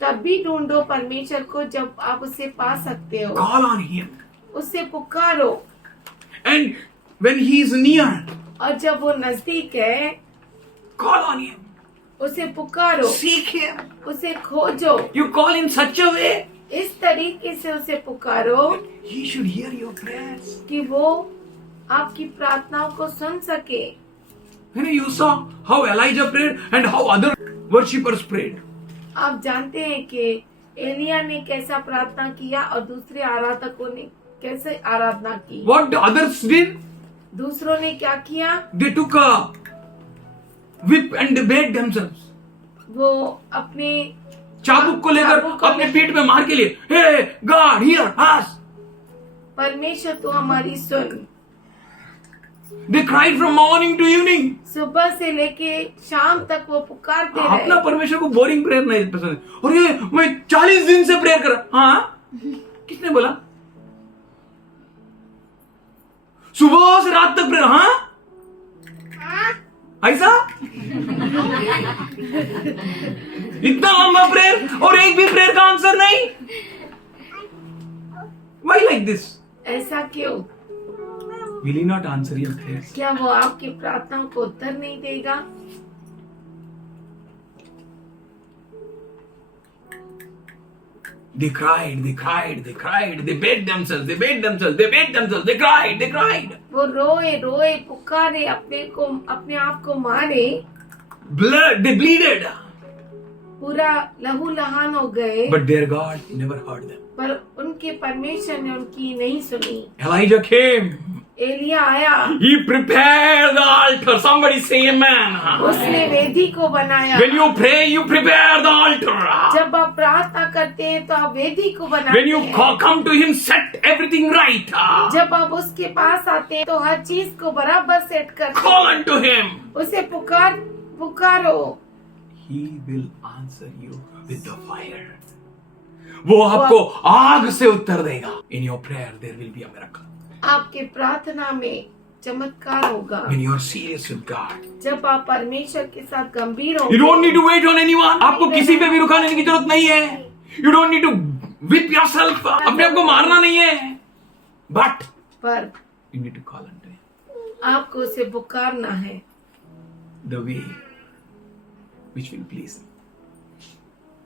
तब भी ढूंढो परमेश्वर को जब आप उसे पा सकते हो, Call on Him. उससे पुकारो, And when He is near, और जब वो नजदीक है call on Him. उसे पुकारो, Seek Him. उसे खोजो, You call in such a way इस तरीके से उसे पुकारो He should hear your prayers. कि वो आपकी प्रार्थनाओं को सुन सके। You saw how Elijah prayed and how other worshippers prayed. आप जानते हैं कि एलिया ने कैसा प्रार्थना किया और दूसरे आराधकों ने कैसे आराधना की? What the others did? दूसरों ने क्या किया? They took a whip and they beat themselves. वो अपने चाबुक को लेकर चाबुक को अपने ले- पीठ में मार के लिए, हे गॉड हियर अस. परमेश्वर तो हमारी सुन. They cried from morning to evening. सुबह से लेके शाम तक वो पुकारते अपना रहे. परमेश्वर को बोरिंग प्रेयर नहीं पसंद है. और ये मैं 40 दिन से प्रेयर कर रहा. हाँ, किसने बोला? सुबह से रात तक प्रेयर. हाँ, ऐसा इतना लंबा प्रेयर और एक भी प्रेयर का आंसर नहीं. Why like this? ऐसा क्यों? Will he not answer your prayers? क्या वो आपकी प्रार्थनाओं को उत्तर नहीं देगा? They cried, they cried, they cried, they beat themselves, they beat themselves, they beat themselves, they cried, they cried. वो रोए रोए पुकारे, अपने आप को मारे, Blood, they bleeded. पूरा लहू लहान हो गए. But their God never heard them. पर उनके परमेश्वर ने उनकी नहीं सुनी. Elijah came. एलिया आया, He prepared the altar. Somebody say amen. उसने वेदी को बनाया. When you pray, you prepare the altar. जब आप प्रार्थना करते हैं तो आप वेदी को बनाते When you हैं. come to Him, set everything right. जब आप उसके पास आते हैं तो हर चीज को बराबर सेट करते Call हैं. unto Him. उसे पुकारो. He will answer you with the fire. वो आपको आग से उत्तर देगा. In your prayer, there will be a miracle. आपके प्रार्थना में चमत्कार होगा. When you are serious with God. जब आप परमेश्वर के साथ गंभीर You होंगे. don't need to wait on anyone. आपको किसी पे भी रुकाने की जरूरत नहीं है. You don't need to whip yourself. अपने आप को मारना नहीं है. But पर you need to call unto Him. आपको उसे पुकारना है. The way which will please Him.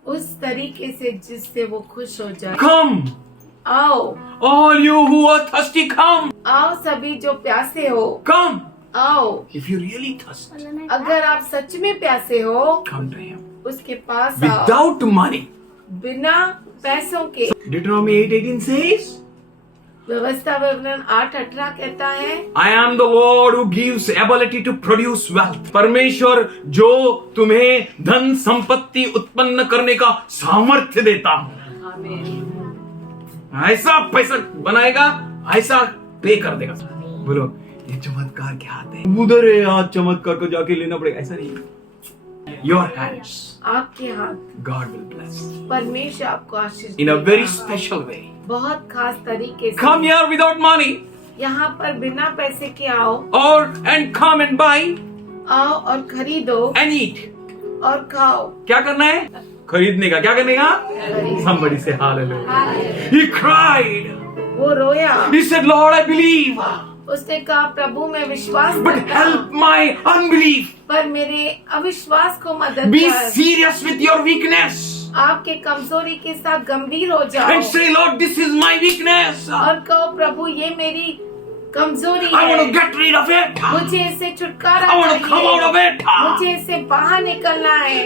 उस तरीके से जिससे वो खुश हो जाए. Come, आओ, all you who are thirsty, come. आओ सभी जो प्यासे हो. Come. आओ, If you really thirst, अगर आप सच में प्यासे हो come to Him. उसके पास आओ. Without money. बिना पैसों के. Deuteronomy 8:18 says, व्यवस्था विवरण 8:18 कहता है, I am the Lord who gives ability to produce wealth. परमेश्वर जो तुम्हें धन संपत्ति उत्पन्न करने का सामर्थ्य देता हूं. ऐसा पैसा बनाएगा, ऐसा पे कर देगा. बोलो, ये चमत्कार क्या आते हैं? उधर है, आज चमत्कार को जाके लेना पड़ेगा. ऐसा नहीं है. Your hands, आपके हाथ. God will bless परमेश्वर आपको आशीष in a देगा. very special way. बहुत खास तरीके से. Come here without money, यहाँ पर बिना पैसे के आओ. and come and buy आओ और खरीदो and eat. और खाओ. क्या करना है? खरीदने का. क्या करने का? Somebody say hallelujah. He cried. वो रोया. He said, Lord, I believe, उसने कहा, प्रभु मैं विश्वास but करता हूँ, help my unbelief. पर मेरे अविश्वास को मदद Be कर. serious with your weakness आपके कमजोरी के साथ गंभीर हो जाओ. and say, Lord, this is my weakness. और कहो, प्रभु ये मेरी कमजोरी I want है. to get rid of it. मुझे इससे छुटकारा I want to come out of चाहिए. it. मुझे इससे बाहर निकलना है.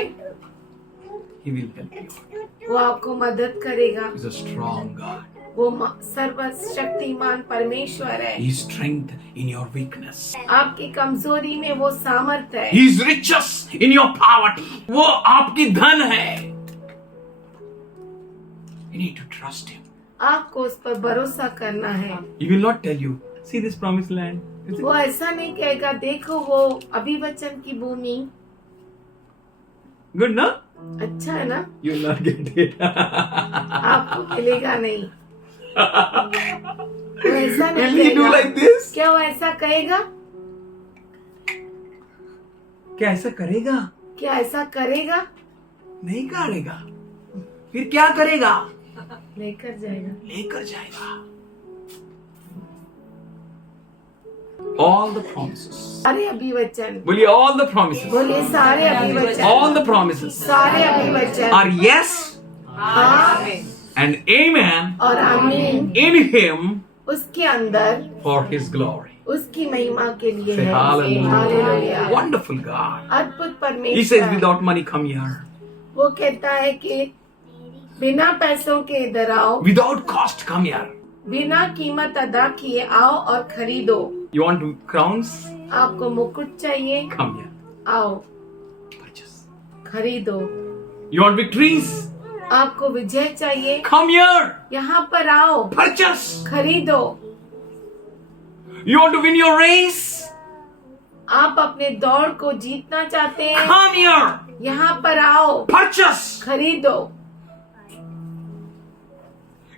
He will help you. वो आपको मदद करेगा. He's a strong God. वो सर्वशक्तिमान परमेश्वर है. His strength in your weakness. आपकी कमजोरी में वो सामर्थ्य है. His riches in your poverty. वो आपकी धन है. You need to trust Him. आपको उस पर भरोसा करना है. He will not tell you, see this promised land. वो ऐसा नहीं कहेगा, देखो वो अभिवचन की भूमि. Good, na? अच्छा है ना? You will not get it. आपको मिलेगा नहीं. वो ऐसा नहीं Will he do कहेगा. like this? क्या वो ऐसा कहेगा? क्या ऐसा करेगा? क्या ऐसा करेगा? नहीं करेगा. फिर क्या करेगा? लेकर जाएगा. लेकर जाएगा. All the promises. सारे अभिवचन. बोलिए, all the promises. बोलिए, सारे अभिवचन. All the promises सारे अभिवचन. are yes हाँ and amen और आमीन in Him उसके अंदर for His glory. उसकी महिमा के लिए Say है. hallelujah. हालेलुया. Wonderful God. अद्भुत He says, परमेश्वर. without money, come here. वो कहता है कि बिना पैसों के इधर आओ, Without cost, come here. बिना कीमत अदा किए आओ और खरीदो। You want crowns? आपको मुकुट चाहिए, Come here. आओ Purchase. खरीदो। You want victories? आपको विजय चाहिए, Come here. यहाँ पर आओ, Purchase. खरीदो। You want to win your race? आप अपने दौड़ को जीतना चाहते हैं, Come here. यहाँ पर आओ, Purchase. खरीदो।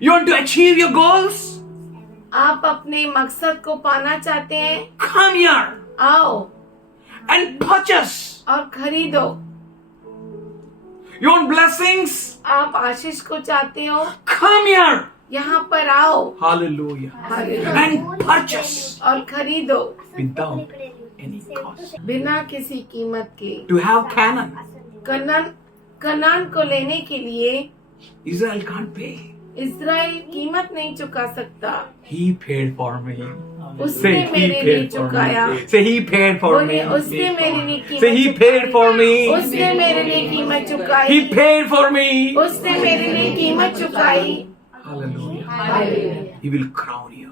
You want to achieve your goals? आप अपने मकसद को पाना चाहते हैं, Come here आओ and purchase. और खरीदो। You want blessings? आप आशीष को चाहते हो, Come here. यहाँ पर आओ Hallelujah. हालेलुया, And purchase और खरीदो without any cost. बिना किसी कीमत के। To have Canaan, कनान को लेने के लिए Israel can't pay. इज़राइल कीमत नहीं चुका सकता। He paid for me. उसने Say he मेरे लिए paid for चुकाया। me. Say he paid for me. बोलिए, उसने मेरे लिए कीमत Say he paid for me. उसने मेरे लिए कीमत चुकाई। He paid for me. उसने मेरे लिए कीमत चुकाई। Hallelujah. Hallelujah. He will crown you.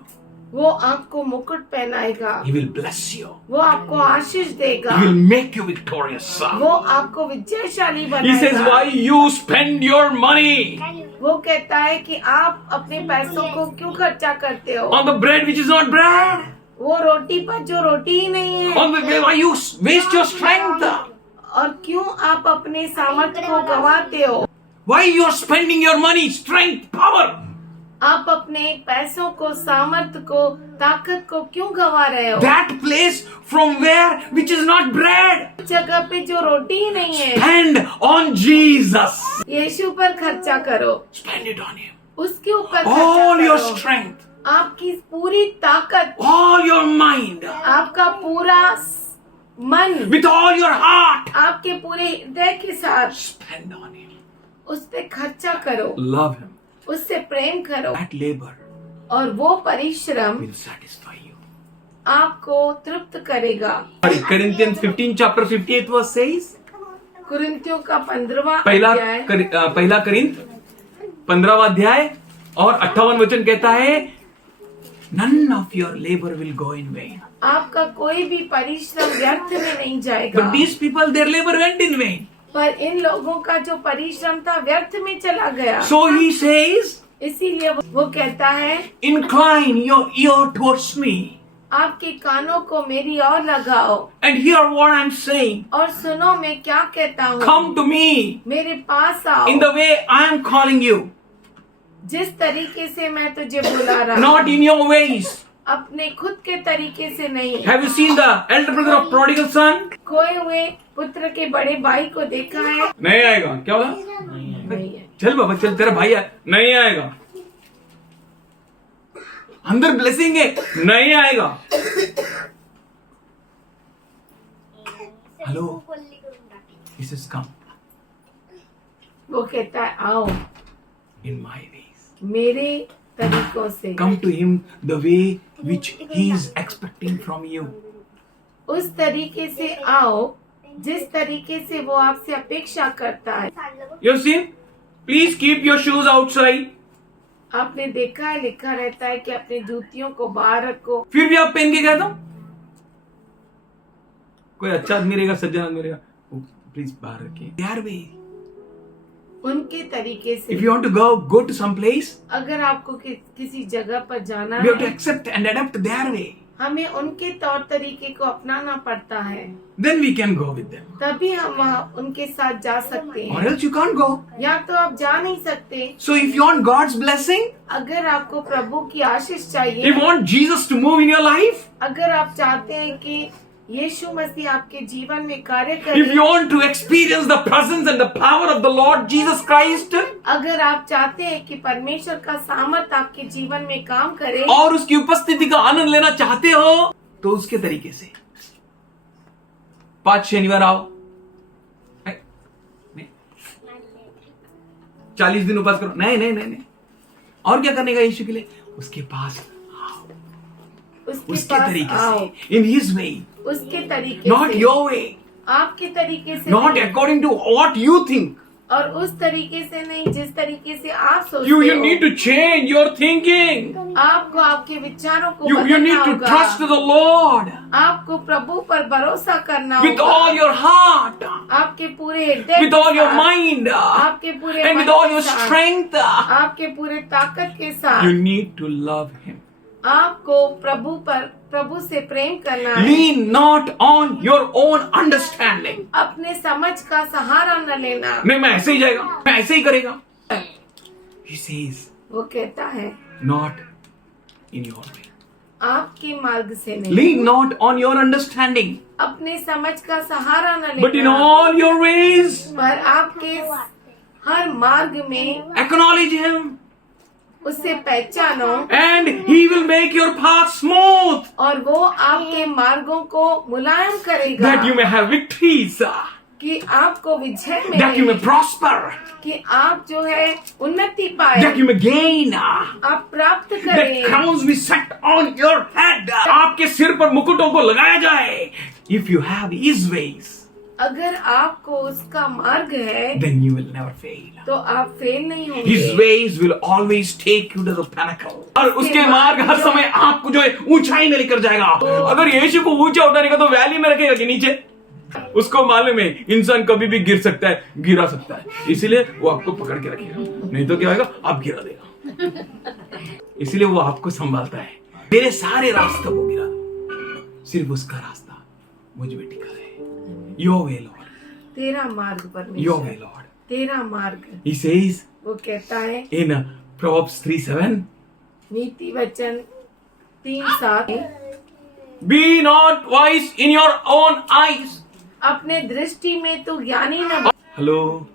वो आपको मुकुट पहनाएगा, He will bless you. वो आपको आशीष देगा, He will make you victorious. वो आपको विजयशाली He says, बनाएगा। why you spend your money वो कहता है कि आप अपने पैसों को क्यों खर्चा करते हो, on the bread which is not bread? वो रोटी पर जो रोटी ही नहीं है, On the why you waste your strength? और क्यों आप अपने सामर्थ्य को गंवाते हो, Why you are spending your money, strength, power आप अपने पैसों को, सामर्थ्य को, ताकत को क्यों गंवा रहे हो, that place from where which is not bread? जगह पे जो रोटी ही नहीं है। Spend on Jesus. यीशु पर खर्चा करो, Spend it on Him. उसके ऊपर All खर्चा your करो। strength, आपकी पूरी ताकत, all your mind, आपका पूरा मन, with all your heart. आपके पूरे हृदय के साथ Spend on Him. उस पे खर्चा करो, Love Him. उससे प्रेम करो, That labor और वो परिश्रम will satisfy you. आपको तृप्त करेगा। Corinthians 15 chapter 58 verse says, कुरिन्थियों का 15वां पहला अध्याय, पहला करिंथ 15वां अध्याय और 58 वचन कहता है, none of your labor will go in vain. आपका कोई भी परिश्रम व्यर्थ में नहीं जाएगा। But these people, their labor went in vain. पर इन लोगों का जो परिश्रम था व्यर्थ में चला गया। So he says, इसीलिए वो कहता है, incline your ear towards me आपके कानों को मेरी ओर लगाओ and hear what I'm saying. और सुनो मैं क्या कहता हूँ। Come to me मेरे पास आओ, in the way I am calling you, जिस तरीके से मैं तुझे बुला रहा हूँ, not in your ways. अपने खुद के तरीके से नहीं। Have you seen the elder brother of prodigal son? खोए हुए पुत्र के बड़े भाई को देखा है? नहीं आएगा। क्या होगा? नहीं है। चल बाबा चल, तेरा भाई है, नहीं आएगा। अंदर ब्लेसिंग है, नहीं आएगा। हेलो, दिस इज कम वो कहता है आओ इन माय वेज, मेरे तरीकों से, come to him the way which he is expecting from you. उस तरीके से आओ जिस तरीके से वो आपसे अपेक्षा करता है। You have seen, please keep your shoes outside. आपने देखा है, लिखा रहता है कि अपने जूतियों को बाहर रखो। फिर भी आप पहन के गए तो कोई अच्छा आदमी रहेगा, सज्जन आदमी रहेगा, प्लीज बाहर रखिए। यार वे, उनके तरीके से if you want to go to some place, अगर आपको किसी जगह पर जाना we have to है, accept and adapt their way. हमें उनके तौर तरीके को अपनाना पड़ता है, Then we can go with them. तभी हम वहाँ उनके साथ जा सकते Or हैं। else you can't go. या तो आप जा नहीं सकते। So if you want God's blessing, अगर आपको प्रभु की आशीष if चाहिए, you want Jesus to move in your life, अगर आप चाहते हैं कि यीशु मसीह आपके जीवन में कार्य if करे, you want to experience the presence and the power of the Lord Jesus Christ, अगर आप चाहते हैं कि परमेश्वर का सामर्थ आपके जीवन में काम करे और उसकी उपस्थिति का आनंद लेना चाहते हो, तो उसके तरीके से 5 शनिवार आओ, 40 दिन उपवास करो। नहीं। और क्या करने का यीशु के लिए? उसके पास उसके उसके पास तरीके आओ, से, in his way, उसके तरीके not से, your way, आपके तरीके से not नहीं, according to what you think, और उस तरीके से नहीं जिस तरीके से आप सोचते You हो। need to change your thinking. आपको आपके विचारों को You बदलना need to होगा। trust the Lord आपको प्रभु पर भरोसा करना with होगा। all your heart, आपके पूरे हृदय with के all your साथ, mind, आपके पूरे and मन with all के your साथ, strength. आपके पूरे ताकत के साथ You need to love Him. आपको प्रभु से प्रेम करना है। Lean not on your own understanding. अपने समझ का सहारा न लेना। नहीं, मैं ऐसे ही जाएगा, मैं ऐसे ही करेगा. He says, वो कहता है not in your way. आपके मार्ग से नहीं, Lean not on your understanding, अपने समझ का सहारा न but in लेना, all your ways पर आपके हर मार्ग में acknowledge Him, उससे पहचानो and He will make your path smooth, और वो आपके मार्गों को मुलायम करेगा that you may have victories, कि आपको विजय that you may मिले, prosper, कि आप जो है उन्नति पाए, that you may gain, आप प्राप्त that करें, crowns be set on your head. आपके सिर पर मुकुटों को लगाया जाए. If you have His ways, अगर आपको उसका मार्ग है then you will never fail. तो आप फेल नहीं होंगे। His ways will always take you to the pinnacle. और उसके मार्ग हर समय आपको जो है ऊंचाई में लेकर जाएगा. अगर यीशु को ऊंचा उठाने का तो वैली में रखेगा कि नीचे? उसको मालूम है इंसान कभी भी गिर सकता है, गिरा सकता है, इसीलिए वो आपको पकड़ के रखेगा. नहीं तो क्या होगा, आप गिरा देगा. इसीलिए वो आपको संभालता है. मेरे सारे रास्तों को गिरा दो, सिर्फ उसका रास्ता मुझ में टिका है. Your way, Lord. तेरा मार्ग Your परमेश्वर, way, Lord. तेरा मार्ग। He says वो कहता है in Proverbs 3:7, नीति वचन 3:7, be not wise in your own eyes. अपने दृष्टि में तो ज्ञानी न बन। Hello,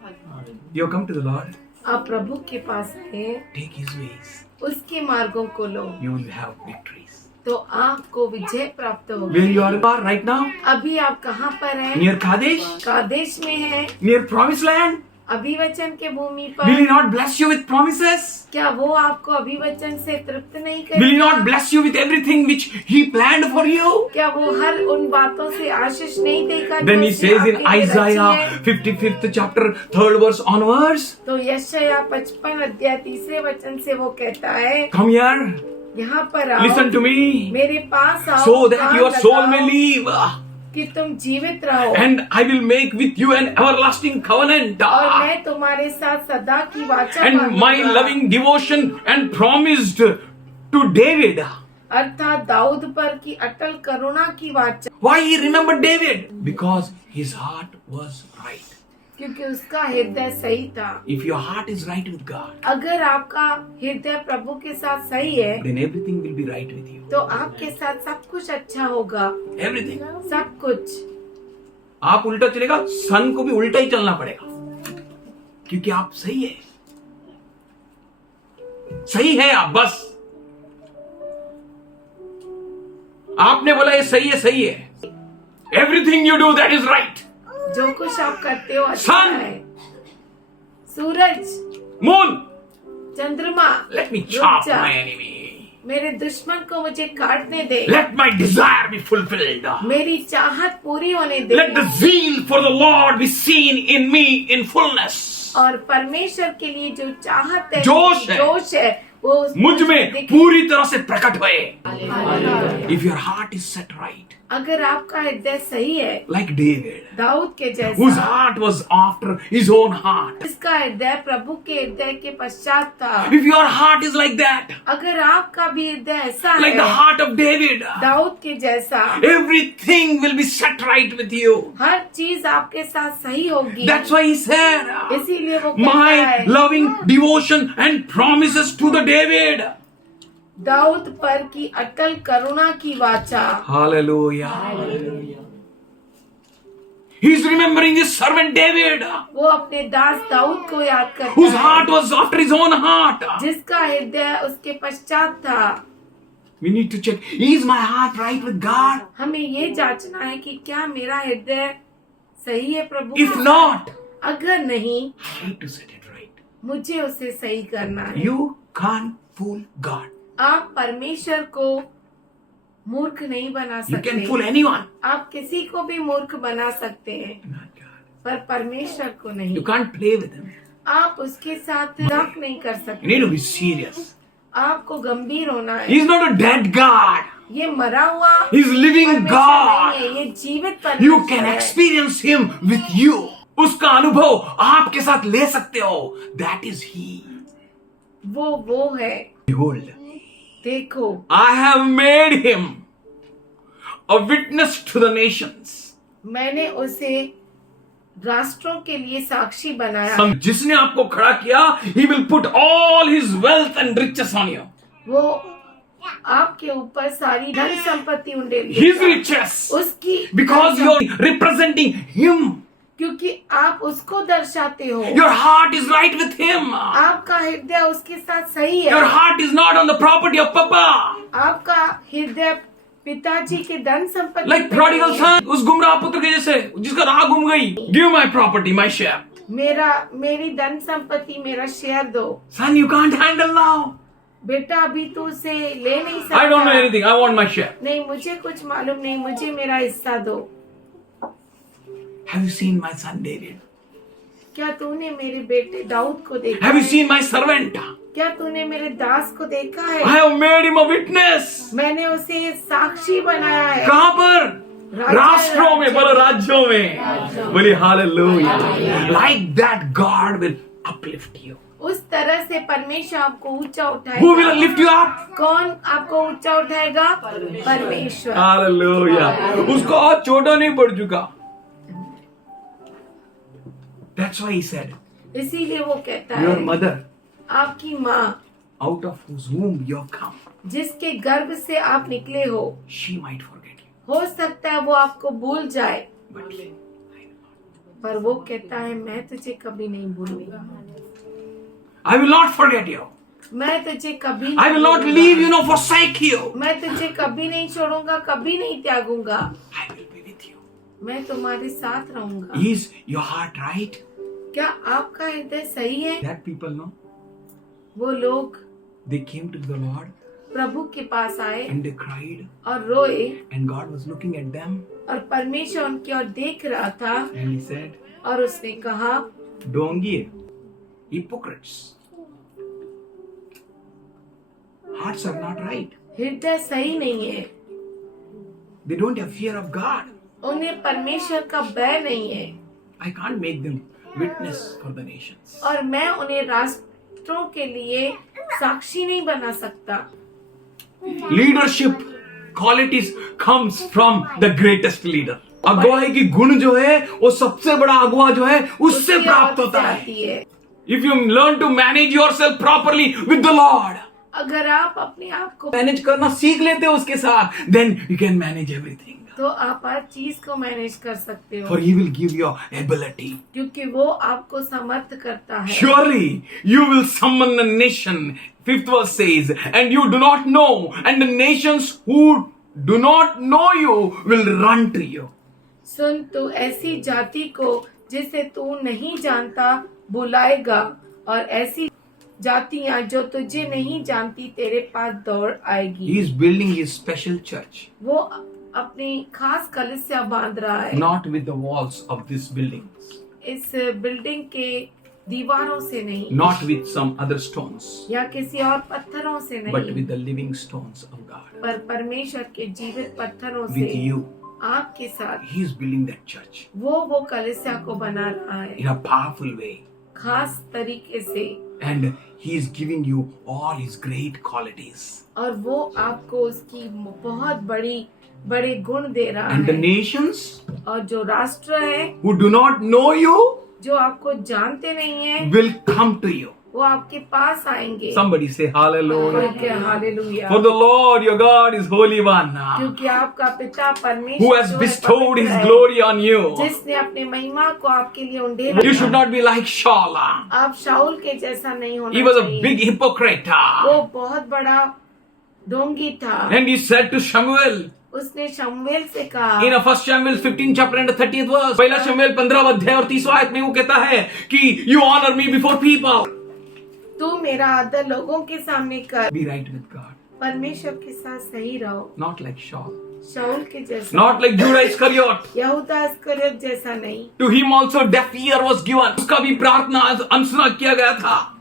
you come to the Lord. आप प्रभु के पास आए, Take His ways. उसके मार्गों को लो You will have victories. तो आपको विजय प्राप्त Where होगी। you are right now? अभी आप कहाँ पर हैं? Near Kadesh? कादेश में हैं, Near Promised Land? अभिवचन के भूमि Will He पर। not bless you with promises? क्या वो आपको अभिवचन से तृप्त नहीं Will He करेगा? not bless you with everything which He planned for you? क्या वो हर उन बातों से आशीष नहीं देगा जो Then He उसने says in आपके लिए रची Isaiah है? 55th chapter 3rd verse onwards, तो यशायाह 55 अध्याय 3 वचन से वो कहता है, come here, यहाँ पर आओ, listen to me, मेरे पास आओ, so that can't your soul लगाओ, may live, कि तुम जीवित रहो, and I will make with you an everlasting covenant, और मैं तुम्हारे साथ सदा की वाचा and my बांधूंगा। loving devotion and promised to David. अर्थात दाऊद पर की अटल करुणा की वाचा, Why he remembered David? Because his heart was right. क्योंकि उसका हृदय सही था। If your heart is right with God, अगर आपका हृदय प्रभु के साथ सही है then everything will be right with you. तो आपके साथ सब कुछ अच्छा होगा, Everything. सब कुछ। आप उल्टा चलेगा, सन को भी उल्टा ही चलना पड़ेगा, क्योंकि आप सही है. सही है आप, बस आपने बोला ये सही है, सही है. Everything you do, that is right. जो कुछ आप करते हो अच्छा Sun. है। सूरज, Moon, चंद्रमा, let me रुक chop जा। my enemy. मेरे दुश्मन को मुझे काटने दे, Let my desire be fulfilled. मेरी चाहत पूरी होने दे, Let the zeal for the Lord be seen in me in fullness. और परमेश्वर के लिए जो चाहत है, जोश है, जोश है, वो मुझ में दिखे। पूरी तरह से प्रकट होए. If your heart is set right, अगर आपका हृदय सही है, like David, दाऊद के whose जैसा, heart was after his own heart. इसका हृदय प्रभु के हृदय के पश्चात था। If your heart is like that, अगर आपका भी हृदय ऐसा like the है, heart of David, दाऊद के जैसा, everything will be set right with you. हर चीज आपके साथ सही होगी। That's why he said, इसीलिए वो कहता my है, loving devotion and promises to the David. Dawood पर की अटल करुणा की वाचा। Hallelujah. He's remembering his servant David, वो अपने दास दाऊद को याद करता whose है, heart was after his own heart. जिसका हृदय उसके पश्चात था। We need to check, is my heart right with God? हमें ये जांचना है कि क्या मेरा हृदय सही है प्रभु If के साथ? not, अगर नहीं, I need to set it right. मुझे उसे सही करना है। You can't fool God. आप परमेश्वर को मूर्ख नहीं बना You can सकते। fool anyone. आप किसी को भी मूर्ख बना सकते हैं, Not God. पर परमेश्वर को नहीं। You can't play with him. आप उसके साथ मजाक नहीं कर You सकते। need to be serious. आपको गंभीर होना है। He's not a dead God. ये मरा हुआ He's living परमेश्वर God. नहीं है, ये जीवित You परमेश्वर can है। experience him with you. उसका अनुभव आपके साथ ले सकते हो. That is he. वो है। Behold, देखो, I have made him a witness to the nations. मैंने उसे राष्ट्रों के लिए साक्षी बनाया। जिसने आपको खड़ा किया, he will put all his wealth and riches on you. वो आपके ऊपर सारी धन संपत्ति उंडेल His riches. उसकी, Because you're representing him. क्योंकि आप उसको दर्शाते हो। Your heart is right with him. आपका हृदय उसके साथ सही है। Your heart is not on the property of Papa. आपका हृदय पिताजी के धन संपत्ति Like पे prodigal नहीं है। son, उस गुमराह पुत्र के जैसे, जिसका राह घूम गई. Give my property, my share. मेरी धन संपत्ति, मेरा शेयर दो। Son, you can't handle now. बेटा अभी तू उसे ले नहीं सकता। I don't know anything. I want my share. नहीं, मुझे कुछ मालूम नहीं, मुझे मेरा हिस्सा दो। Have you seen my son David? क्या तूने मेरे बेटे दाऊद को देखा Have you है? seen my servant? क्या तूने मेरे दास को देखा है? I have made him a witness. मैंने उसे साक्षी बनाया है। कहां पर? राष्ट्रों में, बोलो राज्यों में। बोलिए hallelujah. Like that God will uplift you. उस तरह से परमेश्वर आपको ऊंचा Who will उठाएगा। lift you up? कौन आपको ऊंचा उठाएगा? परमेश्वर। हालेलुया। उसको और छोटा नहीं पड़ चुका। That's why he said, इसीलिए वो कहता your है, mother, आपकी माँ out of whose womb you have come, जिसके गर्भ से आप निकले हो, she might forget you. हो सकता है वो आपको भूल जाए, But पर वो कहता है मैं तुझे कभी नहीं भूलूंगा। I will not forget you. मैं तुझे कभी I will not leave you nor forsake you. मैं तुझे कभी नहीं छोड़ूंगा, कभी नहीं त्यागूंगा। I will be with you. मैं तुम्हारे साथ रहूंगा। Is your heart right? क्या आपका हृदय सही है? That people know. वो लोग They came to the Lord प्रभु के पास आए and they cried, और रोए, and God was looking at them और परमेश्वर उनकी ओर देख रहा था and He said, और उसने कहा, "Dongie, hypocrites. Hearts are not right. हृदय सही नहीं है, They don't have fear of God. उन्हें परमेश्वर का भय नहीं है, I can't make them witness for the nations." और मैं उन्हें राष्ट्रों के लिए साक्षी नहीं बना सकता। Leadership qualities comes from the greatest leader. अगुवाई की गुण जो है वो सबसे बड़ा अगुवा जो है उससे उसकी प्राप्त ओर होता से है. आती है। If you learn to manage yourself properly with the Lord, अगर आप अपने आप को मैनेज करना सीख लेते हो उसके साथ, then you can manage everything. तो आप हर चीज को मैनेज कर सकते हो, For He will give you ability. क्योंकि वो आपको समर्थ करता है। Surely you will summon the nation. 5th verse says, and you do not know, and the nations who do not know you will run to you. सुन, तू ऐसी जाति को जिसे तू नहीं जानता बुलाएगा, और ऐसी जातियां जो तुझे नहीं जानती तेरे पास दौड़ आएगी। He is building His special church, वो अपनी खास कलीसिया बांध रहा है, not with the walls of this building, इस बिल्डिंग के दीवारों से नहीं, not with some other stones, या किसी और पत्थरों से but नहीं, with the living stones of God. पर परमेश्वर के जीवित पत्थरों With से you, आपके साथ He is building that church वो कलीसिया को बना रहा है in a powerful way, खास तरीके से, and He is giving you all His great qualities. और वो आपको उसकी बहुत बड़े गुण दे रहा And the है। nations और जो राष्ट्र है who do not know you जो आपको जानते नहीं है will come to you. वो आपके पास आएंगे। Somebody say hallelujah. Hallelujah. For the Lord your God is Holy One, क्योंकि आपका पिता who परमेश्वर has जो है bestowed His पवित्र है, glory on you. जिसने अपनी महिमा को आपके लिए उंडेला। You should not be like Shaul. आप शाऊल के जैसा नहीं होना He was a चाहिए। big hypocrite. वो बहुत बड़ा ढोंगी था। And he said to Samuel उसने शमूएल से कहा, in 1 Samuel 15 chapter and 30th verse, पहला शमूएल 15 अध्याय और 30वां आयत में वो कहता है कि you honor me before people. तू मेरा आदर लोगों के सामने कर। Be right with God, परमेश्वर के साथ सही रहो, not like Shaul. शाऊल के जैसा, not like Judas Iscariot. यहूदा इस्करियोत जैसा नहीं। To him also deaf ear was given. उसका भी प्रार्थना अनसुना किया गया था.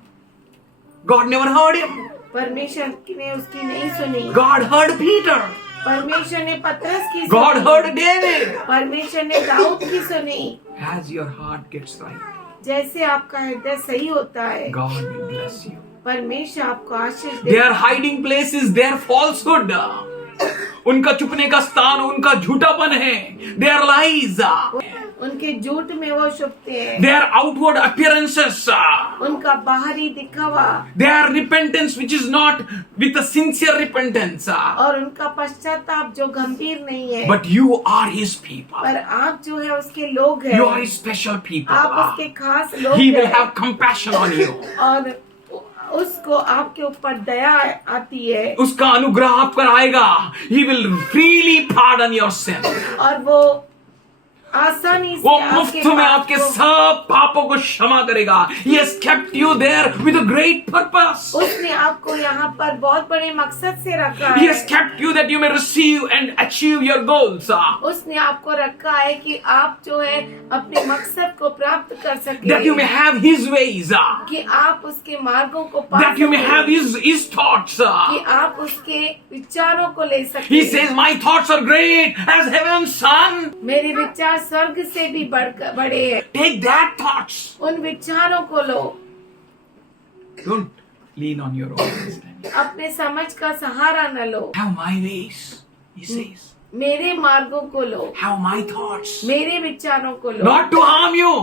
God never heard him. परमेश्वर ने उसकी नहीं सुनी। God heard Peter. परमेश्वर ने पतरस की God सुनी। heard David. परमेश्वर ने दाऊद की सुनी। As your heart gets right, जैसे आपका हृदय सही होता है, God will bless you. परमेश्वर आपको आशीष दे। Their hiding place is their falsehood. उनका छुपने का स्थान उनका झूठापन है. Their lies. उनके झूठ में वो छुपते हैं। Their outward appearances. उनका बाहरी दिखावा Their repentance which is not with a sincere repentance. और उनका पश्चाताप जो गंभीर नहीं है। But you are his people. पर आप जो है उसके लोग हैं। You are his special people. आप उसके खास लोग He will हैं। have compassion on you. और उसको आपके ऊपर दया आती है। उसका अनुग्रह आप पर आएगा. He will freely pardon your sin. और वो आसानी से वो मुफ्त में पाप आपके को- सब पापों को क्षमा करेगा. He has kept you there with a great purpose. उसने आपको यहाँ पर बहुत बड़े मकसद से रखा He है। has kept you that you may receive and achieve your goals. उसने आपको रखा है कि आप जो है अपने मकसद को प्राप्त कर सके। That you may have his ways. कि आप उसके मार्गों को पा That you may सके। have his thoughts. कि आप उसके विचारों को ले सके। He says, my thoughts are great as heaven's sun. मेरे विचार स्वर्ग से भी बड़े हैं। Take that thoughts. उन विचारों को लो। Don't lean on your own understanding. अपने समझ का सहारा न लो। Have my ways, he says. मेरे मार्गों को लो। Have my thoughts. मेरे विचारों को लो। Not to harm you.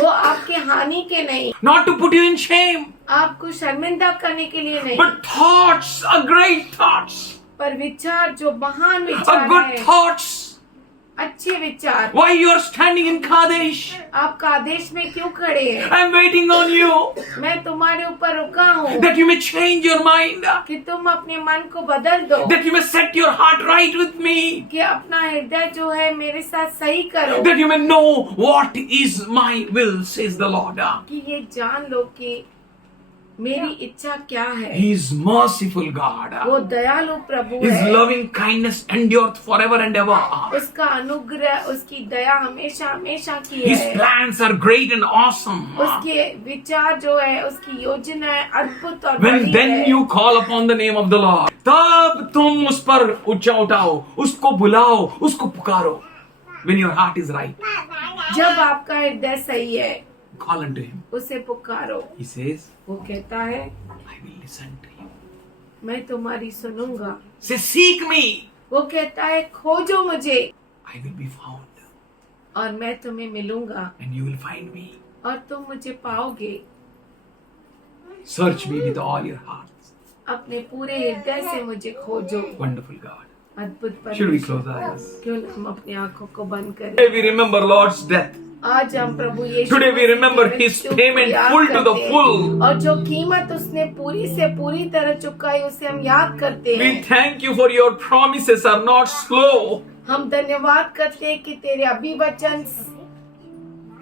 वो आपके हानि के नहीं, Not to put you in shame. आपको शर्मिंदा करने के लिए नहीं, But thoughts are great thoughts. पर विचार जो महान Are विचार good है, thoughts. अच्छे विचार। Why you are standing in Kadesh? आप कादेश में क्यों खड़े हैं? I am waiting on you. मैं तुम्हारे ऊपर रुका हूँ That you may change your mind. कि तुम अपने मन को बदल दो, That you may set your heart right with me. कि अपना हृदय जो है मेरे साथ सही करो, That you may know what is my will, says the Lord. कि ये जान लो कि मेरी इच्छा क्या है। He is merciful God. वो दयालु प्रभु His है। loving kindness endureth forever and ever. उसका अनुग्रह, उसकी दया हमेशा हमेशा की His है। plans are great and awesome. उसके विचार जो है, उसकी योजना है अद्भुत और When बड़ी then है। you call upon the name of the Lord, तब तुम उस पर उच्चा उठाओ, उसको बुलाओ, उसको पुकारो. When your heart is right, जब आपका हृदय सही है, call unto him. उसे पुकारो। He says, वो कहता है, I will listen to you. मैं तुम्हारी सुनूंगा। Say, seek me. वो कहता है, खोजो मुझे I will be found. और मैं तुम्हें मिलूंगा And you will find me. और तुम मुझे पाओगे। Search me with all your hearts. अपने पूरे हृदय से मुझे खोजो। Wonderful God. अद्भुत Should we परमेश्वर। close our eyes? क्यों न हम अपनी आंखों को बंद करें। Today we remember Lord's death. आज हम प्रभु यीशु Today we मसीह remember की his मृत्यु को payment याद full to the करते हैं। full. और जो कीमत उसने पूरी से पूरी तरह चुकाई, उसे हम याद करते We हैं। thank you for your promises are not slow. हम धन्यवाद करते हैं कि तेरे अभिवचन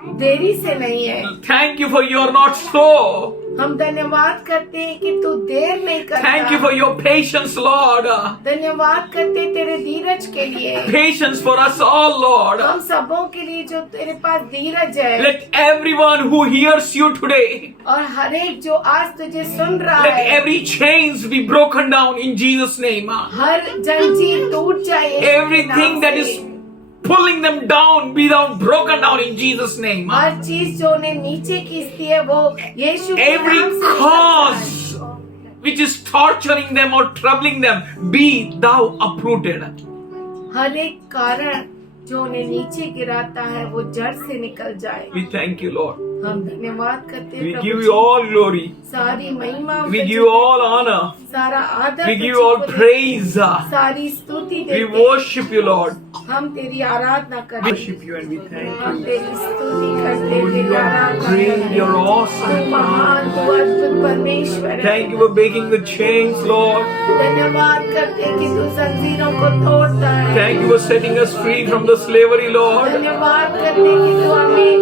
देरी से नहीं है। Thank you for you are not slow. हम धन्यवाद करते हैं कि तू देर नहीं करता। Thank you for your patience, Lord. धन्यवाद करते हैं तेरे धीरज के लिए। Patience for us all, Lord. हम सबों के लिए जो तेरे पास धीरज है। Let everyone who hears you today, और हर एक जो आज तुझे सुन रहा let है, every chains be broken down in Jesus' name. हर जंजीर टूट जाए यीशु के Everything नाम that से। is pulling them down be down broken down in Jesus' name. हर चीज जो उन्हें नीचे खींचती है वो यीशु के Every नाम से निकलता है। cause which is torturing them or troubling them be thou uprooted. हर एक कारण जो उन्हें नीचे गिराता है वो जड़ से निकल जाए। We thank you, Lord. हम धन्यवाद करते हैं We Prabhu give ji. you all glory. सारी महिमा We तुझे give you all honor. सारा आदर We give you तुझे all को देते हैं। praise. सारी स्तुति We देते हैं। worship you, Lord. हम तेरी आराधना करते Worship you and we thank हम you. तेरी स्तुति करते हैं, तेरी आराधना Great, करते हैं। you're तू awesome. महान, तू अद्भुत परमेश्वर है। Thank you for breaking the chains, Lord. धन्यवाद करते हैं कि तू जंजीरों को तोड़ता है। Thank you for setting us free from the slavery, Lord. धन्यवाद करते हैं कि तू हमें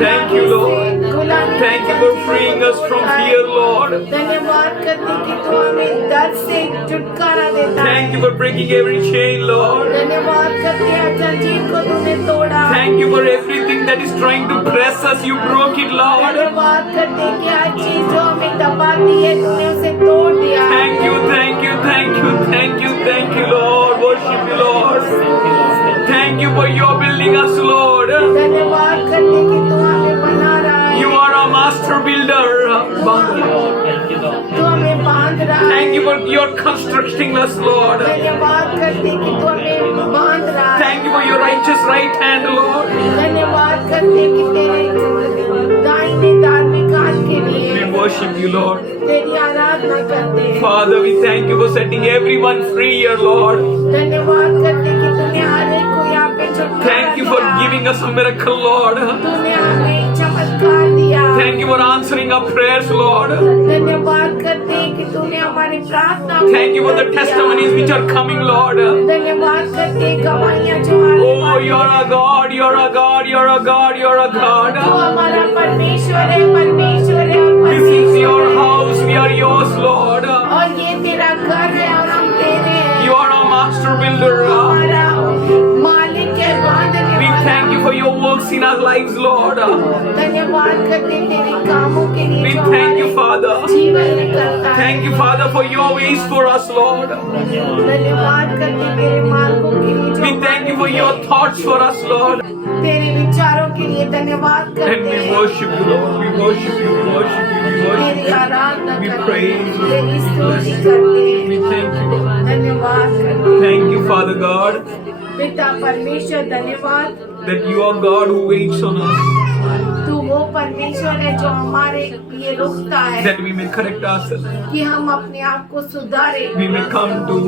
Thank you, Lord. गुलामी Thank you for freeing us from fear, Lord. धन्यवाद करते कि तू हमें दर्द से छुटकारा देता है। Thank you for breaking every chain, Lord. धन्यवाद करते हैं जंजीर को तूने तोड़ा। Thank you for everything that is trying to press us. You broke it, Lord. धन्यवाद करते हैं कि हर चीज जो हमें दबाती है तूने उसे तोड़ दिया। Thank you, thank you, thank you, thank you, thank you, Lord. Worship you, Lord. Thank you for your building us, Lord. धन्यवाद करते हैं कि तू हमें बना रहा है। You are a master builder. तू हमें बांध रहा है। Thank you for your constructing us, Lord. धन्यवाद करते हैं कि तू हमें बांध रहा है। Thank you for your righteous right hand, Lord. धन्यवाद करते हैं कि तेरे दाहिने धार्मिक हाथ के We लिए worship you, Lord. तेरी आराधना करते हैं। Father, we thank you for setting everyone free here, Lord. धन्यवाद करते हैं कि तूने हर एक को यहाँ पे छुटकारा Thank you for दिया। giving us a miracle, Lord. तूने हमें चमत्कार दिया। Thank you for answering our prayers, Lord. धन्यवाद करते हैं कि तूने हमारी प्रार्थना को Thank you for the पूरा किया। testimonies which are coming, Lord. धन्यवाद करते हैं गवाहियाँ जो आने Oh, वाली you're a God, you're a God, you're a God, you're a तू God. हमारा परमेश्वर है, परमेश्वर है, This is your परमेश्वर है। house, we are yours, Lord. और ये तेरा घर है और हम तेरे हैं। You are a master builder. हमारा मालिक है, बांधने We वाला। thank you for your works in our lives, Lord. धन्यवाद करते हैं तेरे कामों के लिए We जो thank you, हमारे Father. जीवन में करता है। Thank you, Father, for your ways for us, Lord. धन्यवाद करते हैं तेरे मार्गों के लिए जो We thank you for हमारे your लिए। thoughts for us, Lord. तेरे विचारों के लिए धन्यवाद And करते we हैं। worship you, Lord. We worship you, we worship you, we तेरी worship you. आराधना We करते praise हैं, you. तेरी स्तुति करते We हैं। thank you. धन्यवाद करते हैं। Thank you, Father God, पिता परमेश्वर धन्यवाद, that you are God who waits on us, तू वो परमेश्वर है जो हमारे लिए रुकता है that we may correct ourselves. कि हम अपने आप को सुधारे We may come to,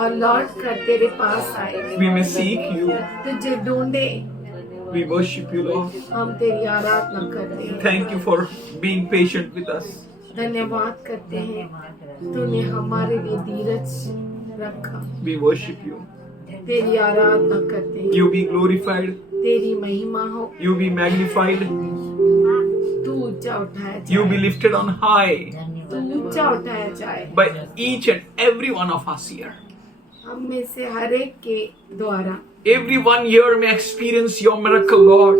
और लौट कर तेरे पास आए, we may seek you. तुझे ढूंढे। We worship you, Lord. हम तेरी आराधना करते हैं। Thank you for being patient with us. धन्यवाद करते हैं तूने हमारे लिए धीरज रखा। We worship you. तेरी आराधना करते हैं। You be glorified. तेरी महिमा हो, You be magnified. तू ऊंचा उठाया You be जाए, lifted on high तू ऊंचा उठाया जाए। by each and every one of us here. हम में से हर एक के द्वारा Everyone here may experience your miracle, Lord.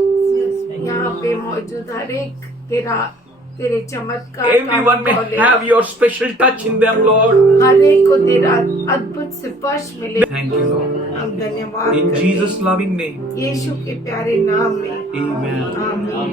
यहाँ पे मौजूद हर एक तेरे चमत्कार का Everyone may अनुभव ले। have your special touch in them, Lord. हर एक को तेरा अद्भुत स्पर्श मिले। Thank you, Lord. हम धन्यवाद In करते Jesus' हैं। loving name. यीशु के प्यारे नाम में Amen. आमीन।